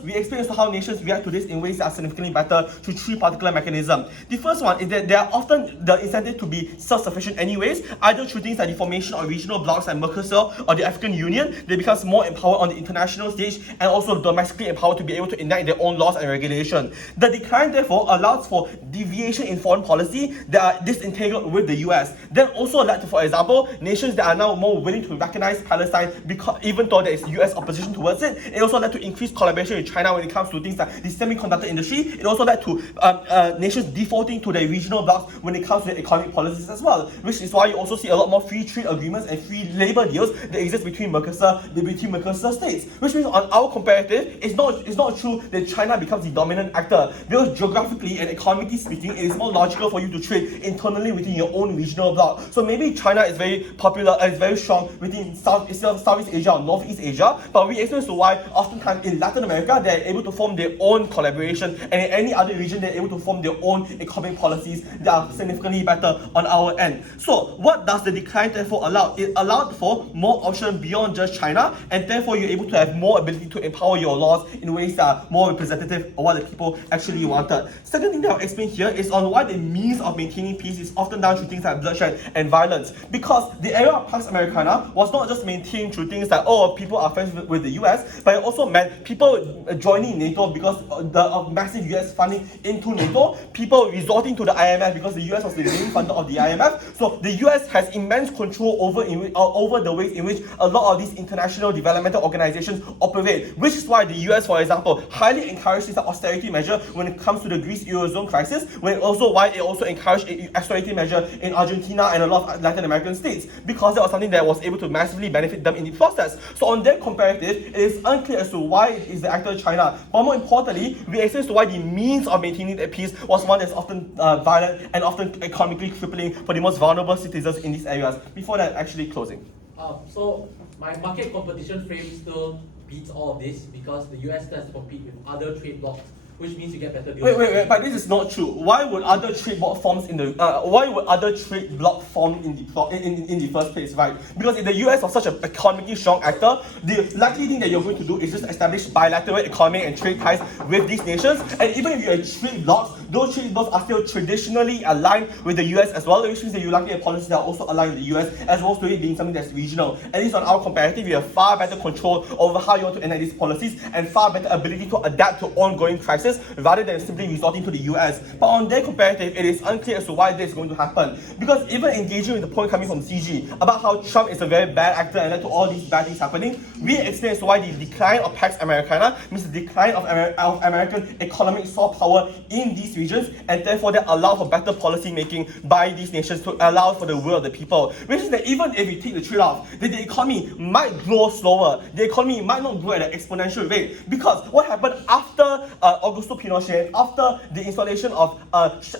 we experience how nations react to this in ways that are significantly better through three particular mechanisms. The first one is that they are often the incentive to be self-sufficient anyways, either through things like the formation of regional blocs like Mercosur or the African Union. They become more empowered on the international stage and also domestically empowered to be able to enact their own laws and regulation. The decline therefore allows for deviation in foreign policy that are disentangled with the US. Then also led to, for example, nations that are now more willing to recognize Palestine because even though there is US opposition towards it. It also led to increased collaboration with China when it comes to things like the semiconductor industry. It also led to nations defaulting to their regional blocs when it comes to their economic policies as well, which is why you also see a lot more free trade agreements and free labor deals that exist between Mercosur states. Which means on our comparative, it's not true that China becomes the dominant actor, because geographically and economically speaking, it is more logical for you to trade internally within your own regional bloc. So maybe China is very popular and is very strong within Southeast Asia or Northeast Asia, but we experience why oftentimes in Latin America they are able to form their own collaboration, and in any other region they are able to form their own economic policies that are significantly better on our end. So what does the decline therefore allow? It allowed for more options beyond just China, and therefore you're able to have more ability to empower your laws in ways that are more representative of what the people actually wanted. Second thing that I'll explain here is on why the means of maintaining peace is often done through things like bloodshed and violence. Because the era of Pax Americana was not just maintained through things like, oh, people are friends with the US, but it also meant people joining NATO because of massive US funding into NATO, people resorting to the IMF because the US was the main funder of the IMF. So the US has immense control over the ways in which a lot of these international developmental organizations operate, which is why the US, for example, highly encouraged this austerity measure when it comes to the Greece Eurozone crisis, why it also encouraged austerity measure in Argentina and a lot of Latin American states, because that was something that was able to massively benefit them in the process. So on their comparative, it is unclear as to why it is the actor China. But more importantly, we access to why the means of maintaining that peace was one that's often violent and often economically crippling for the most vulnerable citizens in these areas. Before that, actually closing. So my market competition frame still beats all of this because the US has to compete with other trade blocs, which means you get better deals. Wait, but this is not true. Why would other trade bloc forms in the in the first place, right? Because if the US was such an economically strong actor, the likely thing that you're going to do is just establish bilateral economic and trade ties with these nations. And even if you have trade blocs, those trade blocs are still traditionally aligned with the US as well, which means that you likely have policies that are also aligned with the US, as well as to it being something that's regional. At least on our comparative, we have far better control over how you want to enact these policies and far better ability to adapt to ongoing crises rather than simply resorting to the US. But on their comparative, it is unclear as to why this is going to happen. Because even engaging with the point coming from CG about how Trump is a very bad actor and led to all these bad things happening, we experience why the decline of Pax Americana means the decline of American economic soft power in these regions, and therefore that allow for better policy making by these nations to allow for the will of the people. Which is that even if we take the trade-off, that the economy might grow slower, the economy might not grow at an exponential rate. Because what happened after Augusto Pinochet, after the installation of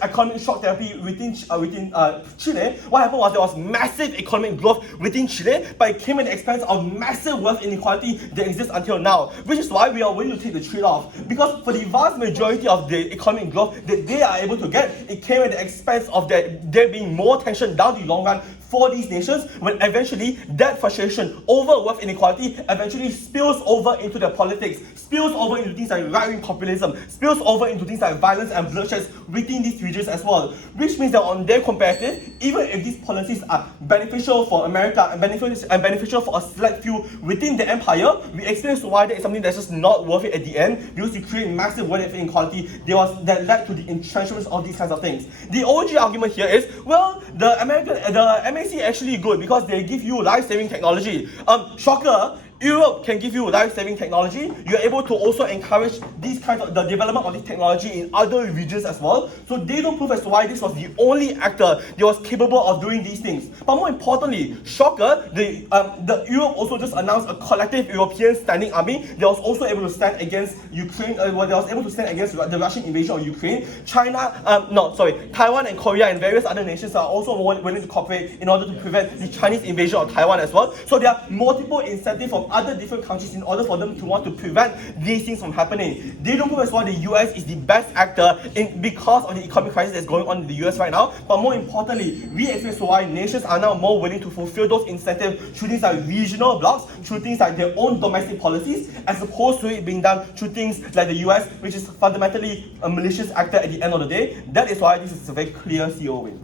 economic shock therapy within Chile, what happened was there was massive economic growth within Chile, but it came at the expense of massive wealth inequality that exists until now. Which is why we are willing to take the trade-off. Because for the vast majority of the economic growth that they are able to get, it came at the expense of there being more tension down the long run for these nations, when eventually that frustration over wealth inequality eventually spills over into their politics, spills over into things like right-wing populism, spills over into things like violence and bloodshed within these regions as well. Which means that on their comparative, even if these policies are beneficial for America and beneficial for a select few within the empire, we experience why that is something that's just not worth it at the end, because you create massive wealth inequality that led to the entrenchments of these kinds of things. The OG argument here is, well, the MAC actually good because they give you life-saving technology. Shocker, Europe can give you life-saving technology. You're able to also encourage these kinds of the development of this technology in other regions as well. So they don't prove as to why this was the only actor that was capable of doing these things. But more importantly, shocker, the Europe also just announced a collective European standing army that was also able to stand against Ukraine. That was able to stand against the Russian invasion of Ukraine. Taiwan and Korea and various other nations are also willing to cooperate in order to prevent the Chinese invasion of Taiwan as well. So there are multiple incentives from other different countries in order for them to want to prevent these things from happening. They don't prove as why the US is the best actor because of the economic crisis that's going on in the US right now. But more importantly, we expect why nations are now more willing to fulfill those incentives through things like regional blocks, through things like their own domestic policies, as opposed to it being done through things like the US, which is fundamentally a malicious actor at the end of the day. That is why this is a very clear CO win.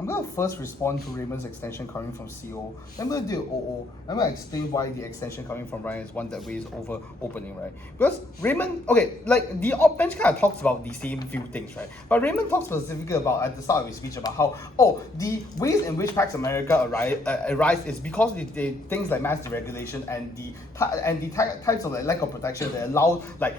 I'm going to first respond to Raymond's extension coming from CO. I'm going to do OO. I'm going to explain why the extension coming from Ryan is one that weighs over opening, right? Because Raymond, okay, like the op bench kind of talks about the same few things, right? But Raymond talks specifically about, at the start of his speech, about how, the ways in which Pax America arise is because the things like mass deregulation and the types of like, lack of protection that allow like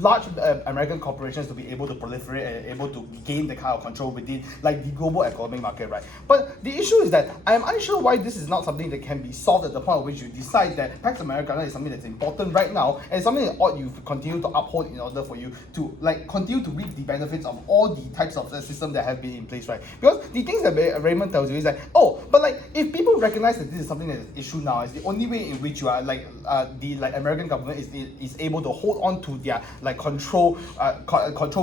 large American corporations to be able to proliferate and able to gain the kind of control within like the global economic market, right? But the issue is that I am unsure why this is not something that can be solved at the point at which you decide that Pax Americana is something that's important right now and something that ought you continue to uphold in order for you to like continue to reap the benefits of all the types of systems that have been in place, right? Because the things that Raymond tells you is like, but like if people recognize that this is something that is issue now, it's the only way in which you are like the like American government is able to hold on to their like control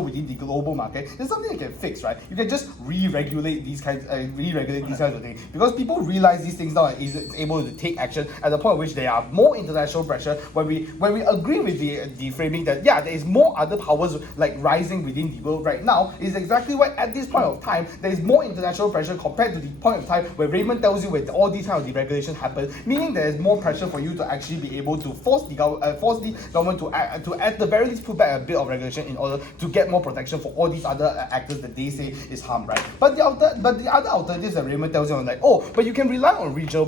within the global market. There's something you can fix, right? You can just re-regulate these kinds of things because people realize these things now and is able to take action at the point at which there are more international pressure when we agree with the framing that there is more other powers like rising within the world right now. Is exactly why at this point of time there is more international pressure compared to the point of time where Raymond tells you when all these kind of deregulation happen, meaning there is more pressure for you to actually be able to force the government to at the very least put back a bit of regulation in order to get more protection for all these other actors that they say is harm, right? But the other alternatives that Raymond tells you are like, but you can rely on regional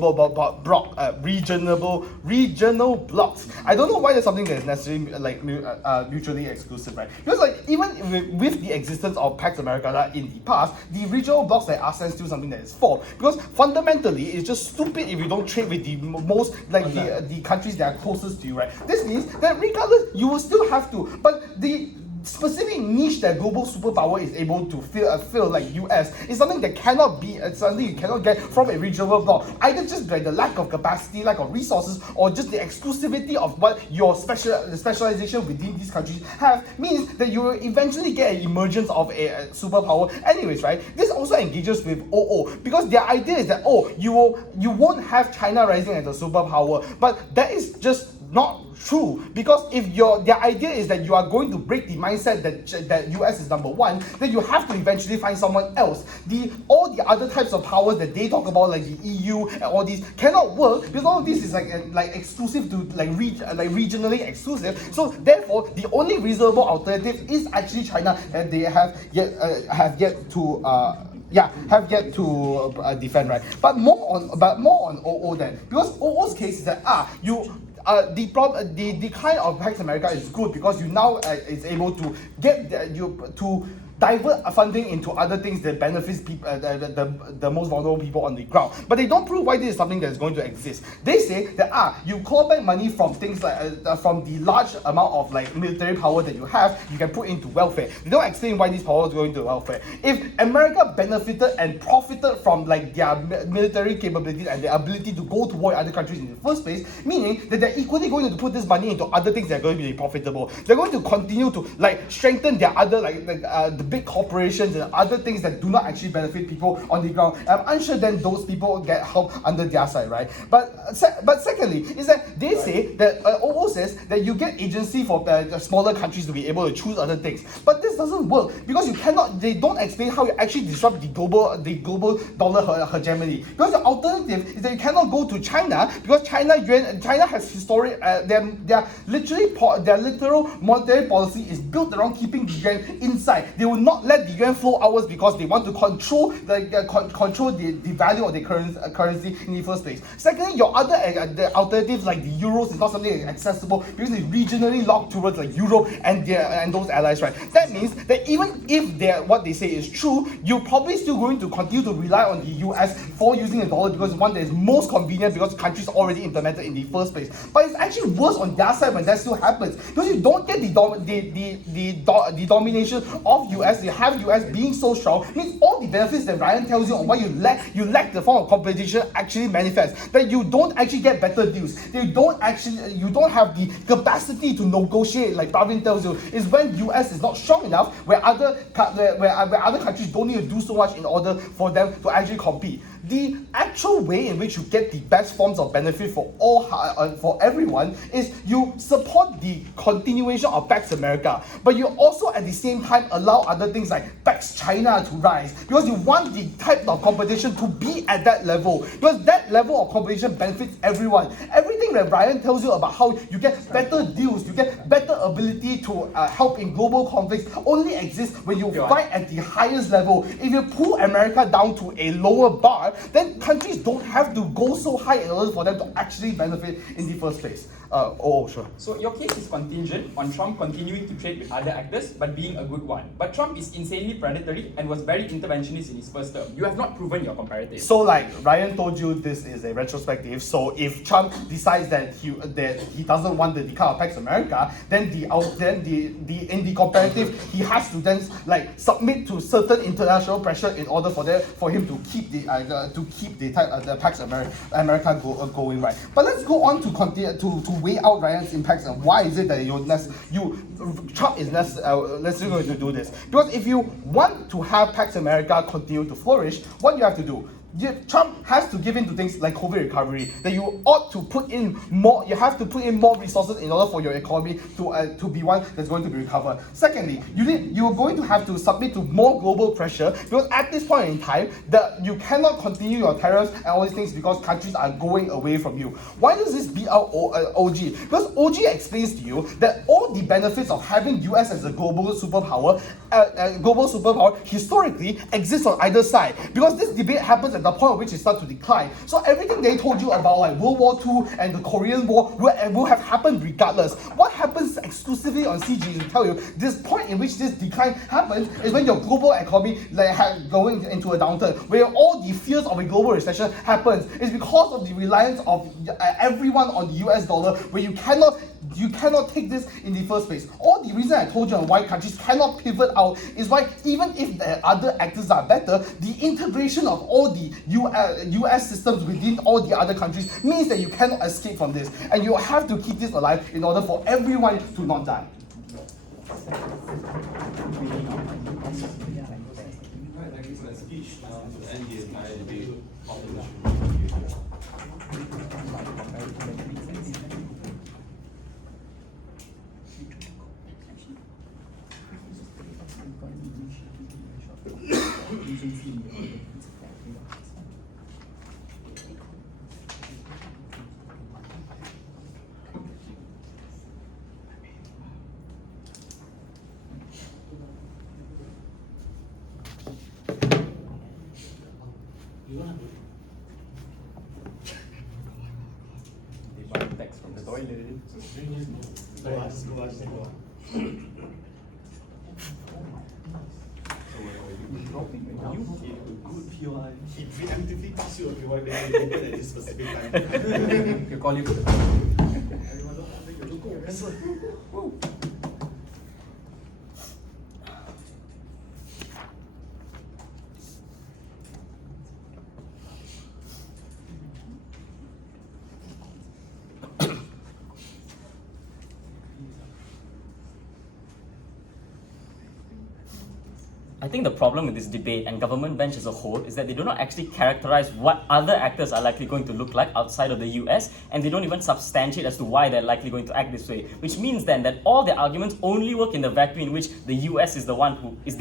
blocks. I don't know why there's something that is necessarily like mutually exclusive, right? Because like even with the existence of Pax Americana in the past, the regional blocks that are still something that is false. Because fundamentally, it's just stupid if you don't trade with the most like the countries that are closest to you, right? This means that regardless, you will still have to, but the specific niche that global superpower is able to fill like US is something that cannot be something you cannot get from a regional bloc. Either just by the lack of capacity, lack of resources, or just the exclusivity of what your specialization within these countries have means that you will eventually get an emergence of a superpower anyways, right? This also engages with OO because their idea is that you won't have China rising as a superpower, but that is just not true, because if their idea is that you are going to break the mindset that US is number one, then you have to eventually find someone else. All the other types of powers that they talk about, like the EU and all these, cannot work because all of this is like exclusive to regionally exclusive. So therefore, the only reasonable alternative is actually China, and they have yet to defend, right? But more on OO then, because OO's case is that the decline of Pax America is good because you now is able to get to divert funding into other things that benefits people, the most vulnerable people on the ground. But they don't prove why this is something that is going to exist. They say that you claw back money from things like from the large amount of like military power that you have, you can put into welfare. They don't explain why these powers go into welfare. If America benefited and profited from like their military capabilities and their ability to go to war in other countries in the first place, meaning that they're equally going to put this money into other things that are going to be profitable. They're going to continue to like strengthen their other the big corporations and other things that do not actually benefit people on the ground. I'm unsure then those people get help under their side, right? But secondly, is that they say that OO says that you get agency for the smaller countries to be able to choose other things. But this doesn't work because they don't explain how you actually disrupt the global dollar hegemony. Because the alternative is that you cannot go to China because China has historic their literal monetary policy is built around keeping the yuan inside. They will not let the yuan flow outwards because they want to control the value of the currency in the first place. Secondly, your other the alternatives like the euros is not something that's accessible because it's regionally locked towards like Europe and those allies, right? That means that even if what they say is true, you're probably still going to continue to rely on the US for using the dollar because it's one that is most convenient because countries already implemented in the first place. But it's actually worse on their side when that still happens because you don't get the domination of US. You have US being so strong means all the benefits that Ryan tells you on why you lack the form of competition actually manifests. That you don't actually get better deals. You don't have the capacity to negotiate like Praveen tells you. Is when US is not strong enough where other countries don't need to do so much in order for them to actually compete. The actual way in which you get the best forms of benefit for everyone is you support the continuation of Pax America, but you also at the same time allow other things like Pax China to rise because you want the type of competition to be at that level because that level of competition benefits everyone. Everything that Ryan tells you about how you get better deals, you get better ability to help in global conflicts only exists when you fight at the highest level. If you pull America down to a lower bar, then countries don't have to go so high in order for them to actually benefit in the first place. Sure. So your case is contingent on Trump continuing to trade with other actors but being a good one. But Trump is insanely predatory and was very interventionist in his first term. You have not proven your comparative. So like Ryan told you, this is a retrospective. So if Trump decides that he doesn't want the decline of Pax America, then in the comparative he has to then like submit to certain international pressure in order for him to keep the Pax America going, right. But let's go on to continue to weigh out Ryan's impacts and why is it that Trump is necessarily going to do this. Because if you want to have Pax America continue to flourish, what you have to do, Trump has to give in to things like COVID recovery. That you ought to put in more. You have to put in more resources in order for your economy to be one that's going to be recovered. Secondly, you're going to have to submit to more global pressure because at this point in time, you cannot continue your tariffs and all these things because countries are going away from you. Why does this beat out OG? Because OG explains to you that all the benefits of having US as a global superpower historically exists on either side. Because this debate happens at the point at which it starts to decline. So everything they told you about like World War II and the Korean War will have happened regardless. What happens exclusively on CG is to tell you this point in which this decline happens is when your global economy going into a downturn, where all the fears of a global recession happens. It's because of the reliance of everyone on the US dollar, where you cannot take this in the first place. All the reason I told you on why countries cannot pivot out is why even if the other actors are better, the integration of all the US systems within all the other countries means that you cannot escape from this. And you have to keep this alive in order for everyone to not die. Thank you for that speech. To end the entire debate of the They buy text from the toilet. It preemptively teaches you okay, what they are at this specific time. You call you. I think the problem with this debate and government bench as a whole is that they do not actually characterize what other actors are likely going to look like outside of the US, and they don't even substantiate as to why they're likely going to act this way, which means then that all their arguments only work in the vacuum in which the US is the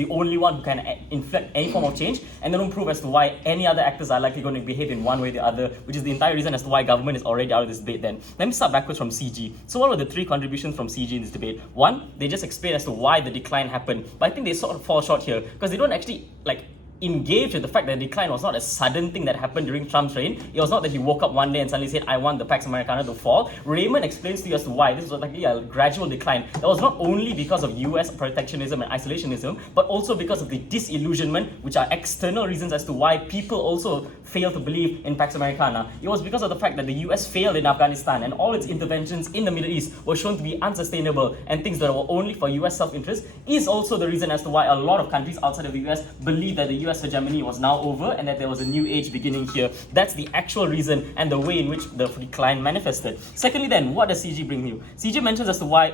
only one who can inflict any form of change, and they don't prove as to why any other actors are likely going to behave in one way or the other, which is the entire reason as to why government is already out of this debate then. Let me start backwards from CG. So what were the three contributions from CG in this debate? One, they just explain as to why the decline happened, but I think they sort of fall short here, because they don't actually engage with the fact that the decline was not a sudden thing that happened during Trump's reign. It was not that he woke up one day and suddenly said, I want the Pax Americana to fall. Raymond explains to you as to why this was likely a gradual decline. That was not only because of US protectionism and isolationism, but also because of the disillusionment, which are external reasons as to why people also fail to believe in Pax Americana. It was because of the fact that the US failed in Afghanistan and all its interventions in the Middle East were shown to be unsustainable and things that were only for US self-interest is also the reason as to why a lot of countries outside of the US believe that the US hegemony was now over and that there was a new age beginning here. That's the actual reason and the way in which the decline manifested. Secondly then, what does CG bring you? CG mentions as to why,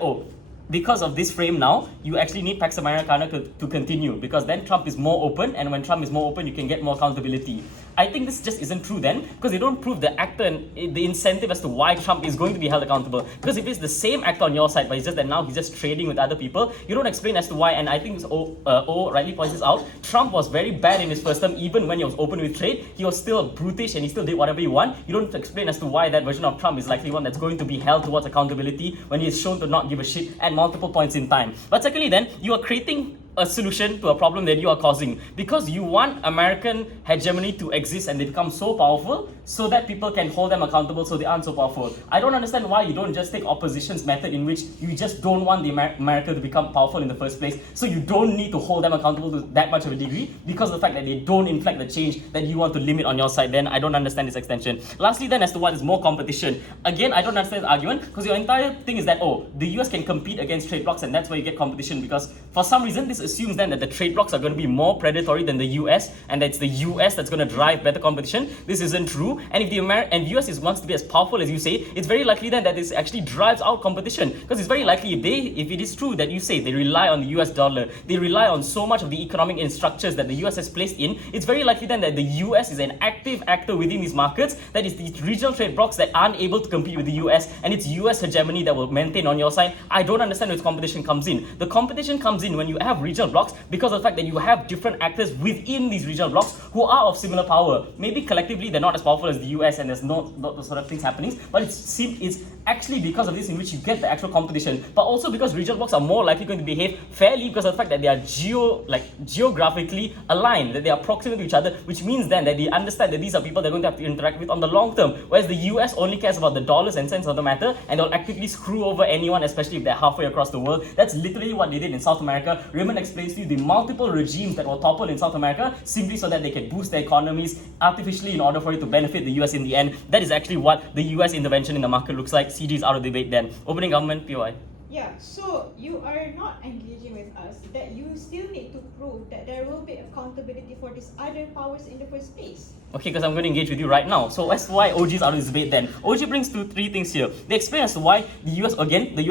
because of this frame now, you actually need Pax Americana to continue, because then Trump is more open, and when Trump is more open, you can get more accountability. I think this just isn't true then, because they don't prove the actor and the incentive as to why Trump is going to be held accountable. Because if it's the same actor on your side, but it's just that now he's just trading with other people, you don't explain as to why, and I think rightly points this out, Trump was very bad in his first term, even when he was open with trade, he was still brutish and he still did whatever he wanted. You don't explain as to why that version of Trump is likely one that's going to be held towards accountability when he is shown to not give a shit at multiple points in time. But secondly then, you are creating a solution to a problem that you are causing, because you want American hegemony to exist and they become so powerful so that people can hold them accountable so they aren't so powerful. I don't understand why you don't just take opposition's method in which you just don't want the America to become powerful in the first place, so you don't need to hold them accountable to that much of a degree because of the fact that they don't inflict the change that you want to limit on your side. Then I don't understand this extension. Lastly then, as to why there's more competition, again I don't understand the argument, because your entire thing is that the US can compete against trade blocs and that's why you get competition, because for some reason this assumes then that the trade blocs are going to be more predatory than the US and that it's the US that's going to drive better competition. This isn't true, and if the US wants to be as powerful as you say, it's very likely then that this actually drives out competition, because it's very likely if it is true that you say they rely on the US dollar, they rely on so much of the economic structures that the US has placed in, it's very likely then that the US is an active actor within these markets, that is the regional trade blocs that aren't able to compete with the US, and it's US hegemony that will maintain on your side. I don't understand where this competition comes in. The competition comes in when you have regional blocs, because of the fact that you have different actors within these regional blocs who are of similar power. Maybe collectively they're not as powerful as the US and there's not those sort of things happening, but it's actually because of this in which you get the actual competition, but also because regional blocs are more likely going to behave fairly because of the fact that they are geographically aligned, that they are proximate to each other, which means then that they understand that these are people they're going to have to interact with on the long term, whereas the US only cares about the dollars and cents of the matter, and they'll actively screw over anyone, especially if they're halfway across the world. That's literally what they did in South America. Raymond explains to you the multiple regimes that were toppled in South America simply so that they can boost their economies artificially in order for it to benefit the US in the end. That is actually what the US intervention in the market looks like. CG is out of debate then. Opening government, POI. Yeah, so you are not engaging with us, that you still need to prove that there will be accountability for these other powers in the first place. Okay, because I'm going to engage with you right now. So that's why OG is out of this debate then. OG brings three things here. They explain as to why the US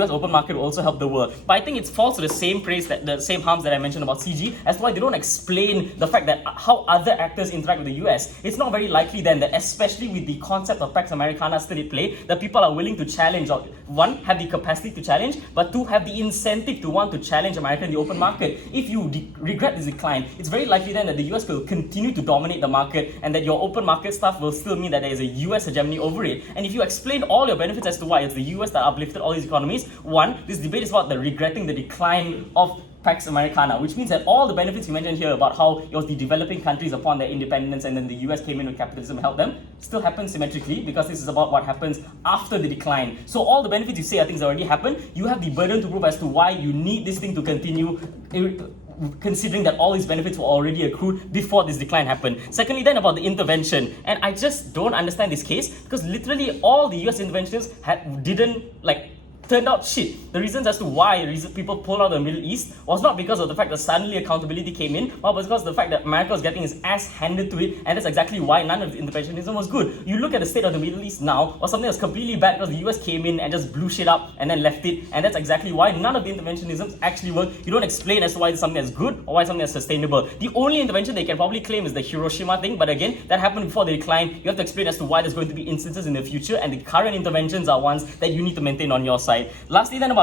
open market will also help the world. But I think it falls to the same the same harms that I mentioned about CG, as to why they don't explain the fact that how other actors interact with the US. It's not very likely then that, especially with the concept of Pax Americana still at play, that people are willing to challenge, or one, have the capacity to challenge, but to have the incentive to want to challenge America in the open market. If you regret this decline, it's very likely then that the US will continue to dominate the market, and that your open market stuff will still mean that there is a US hegemony over it. And if you explain all your benefits as to why it's the US that uplifted all these economies, one, this debate is about the regretting the decline of Pax Americana, which means that all the benefits you mentioned here about how it was the developing countries upon their independence and then the US came in with capitalism and helped them, still happens symmetrically, because this is about what happens after the decline. So all the benefits you say I think has already happened. You have the burden to prove as to why you need this thing to continue, considering that all these benefits were already accrued before this decline happened. Secondly, then about the intervention, and I just don't understand this case, because literally all the US interventions turned out shit. The reasons as to why people pulled out of the Middle East was not because of the fact that suddenly accountability came in, but because of the fact that America was getting its ass handed to it, and that's exactly why none of the interventionism was good. You look at the state of the Middle East now, or something that's completely bad because the US came in and just blew shit up and then left it, and that's exactly why none of the interventionisms actually work. You don't explain as to why it's something that's good or why it's something that's sustainable. The only intervention they can probably claim is the Hiroshima thing, but again, that happened before the decline. You have to explain as to why there's going to be instances in the future, and the current interventions are ones that you need to maintain on your side. Lastly, then about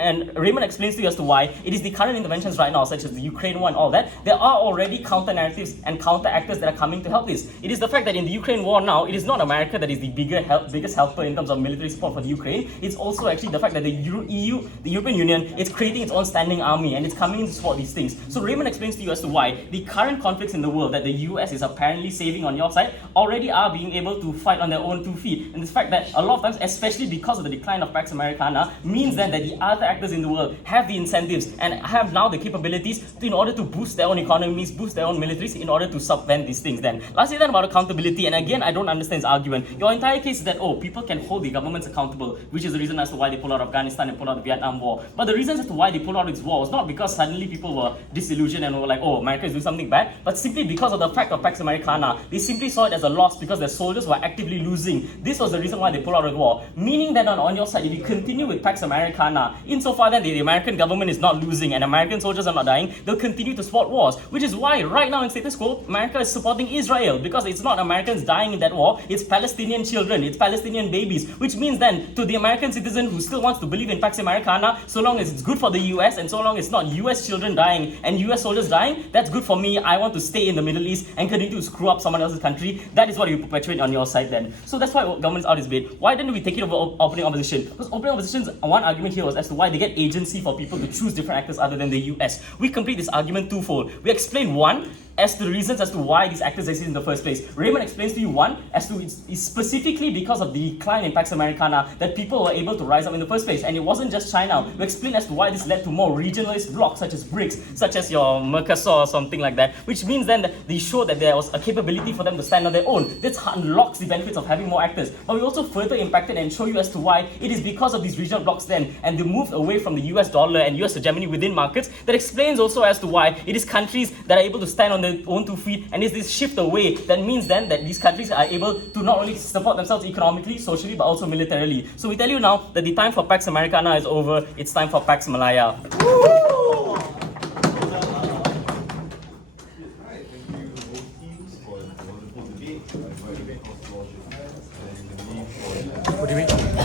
and Raymond explains to you as to why it is the current interventions right now, such as the Ukraine one, all that. There are already counter narratives and counter actors that are coming to help this. It is the fact that in the Ukraine war now, it is not America that is the biggest helper in terms of military support for the Ukraine. It's also actually the fact that the EU, the European Union, is creating its own standing army and it's coming in to support these things. So Raymond explains to you as to why the current conflicts in the world that the US is apparently saving on your side already are being able to fight on their own 2 feet. And the fact that a lot of times, especially because of the decline of Pax Americana, means then that the other actors in the world have the incentives and have now the capabilities in order to boost their own economies, boost their own militaries in order to subvent these things then. Lastly then about accountability, and again I don't understand this argument. Your entire case is that, oh, people can hold the governments accountable, which is the reason as to why they pulled out of Afghanistan and pulled out of the Vietnam War. But the reasons as to why they pulled out of this war was not because suddenly people were disillusioned and were like, oh, America is doing something bad, but simply because of the fact of Pax Americana. They simply saw it as a loss because their soldiers were actively losing. This was the reason why they pulled out of the war. Meaning that on your side, if you continue with Pax Americana, insofar that the American government is not losing and American soldiers are not dying, they'll continue to support wars. Which is why right now in status quo, America is supporting Israel, because it's not Americans dying in that war, it's Palestinian children, it's Palestinian babies. Which means then, to the American citizen who still wants to believe in Pax Americana, so long as it's good for the US and so long as it's not US children dying and US soldiers dying, that's good for me. I want to stay in the Middle East and continue to screw up someone else's country. That is what you perpetuate on your side then. So that's why government's out of this bid. Why didn't we take it over opening opposition? Because opening opposition's one argument here was as to why they get agency for people to choose different actors other than the US. We complete this argument twofold. We explain one, as to the reasons as to why these actors exist in the first place. Raymond explains to you one, as to it's specifically because of the decline in Pax Americana that people were able to rise up in the first place. And it wasn't just China. We explain as to why this led to more regionalist blocs such as BRICS, such as your Mercosur or something like that, which means then that they show that there was a capability for them to stand on their own. This unlocks the benefits of having more actors. But we also further impacted and show you as to why it is because of these regional blocs then and the move away from the US dollar and US hegemony within markets that explains also as to why it is countries that are able to stand on their own 2 feet, and it's this shift away that means then that these countries are able to not only support themselves economically, socially, but also militarily. So we tell you now that the time for Pax Americana is over. It's time for Pax Malaya. What do you mean?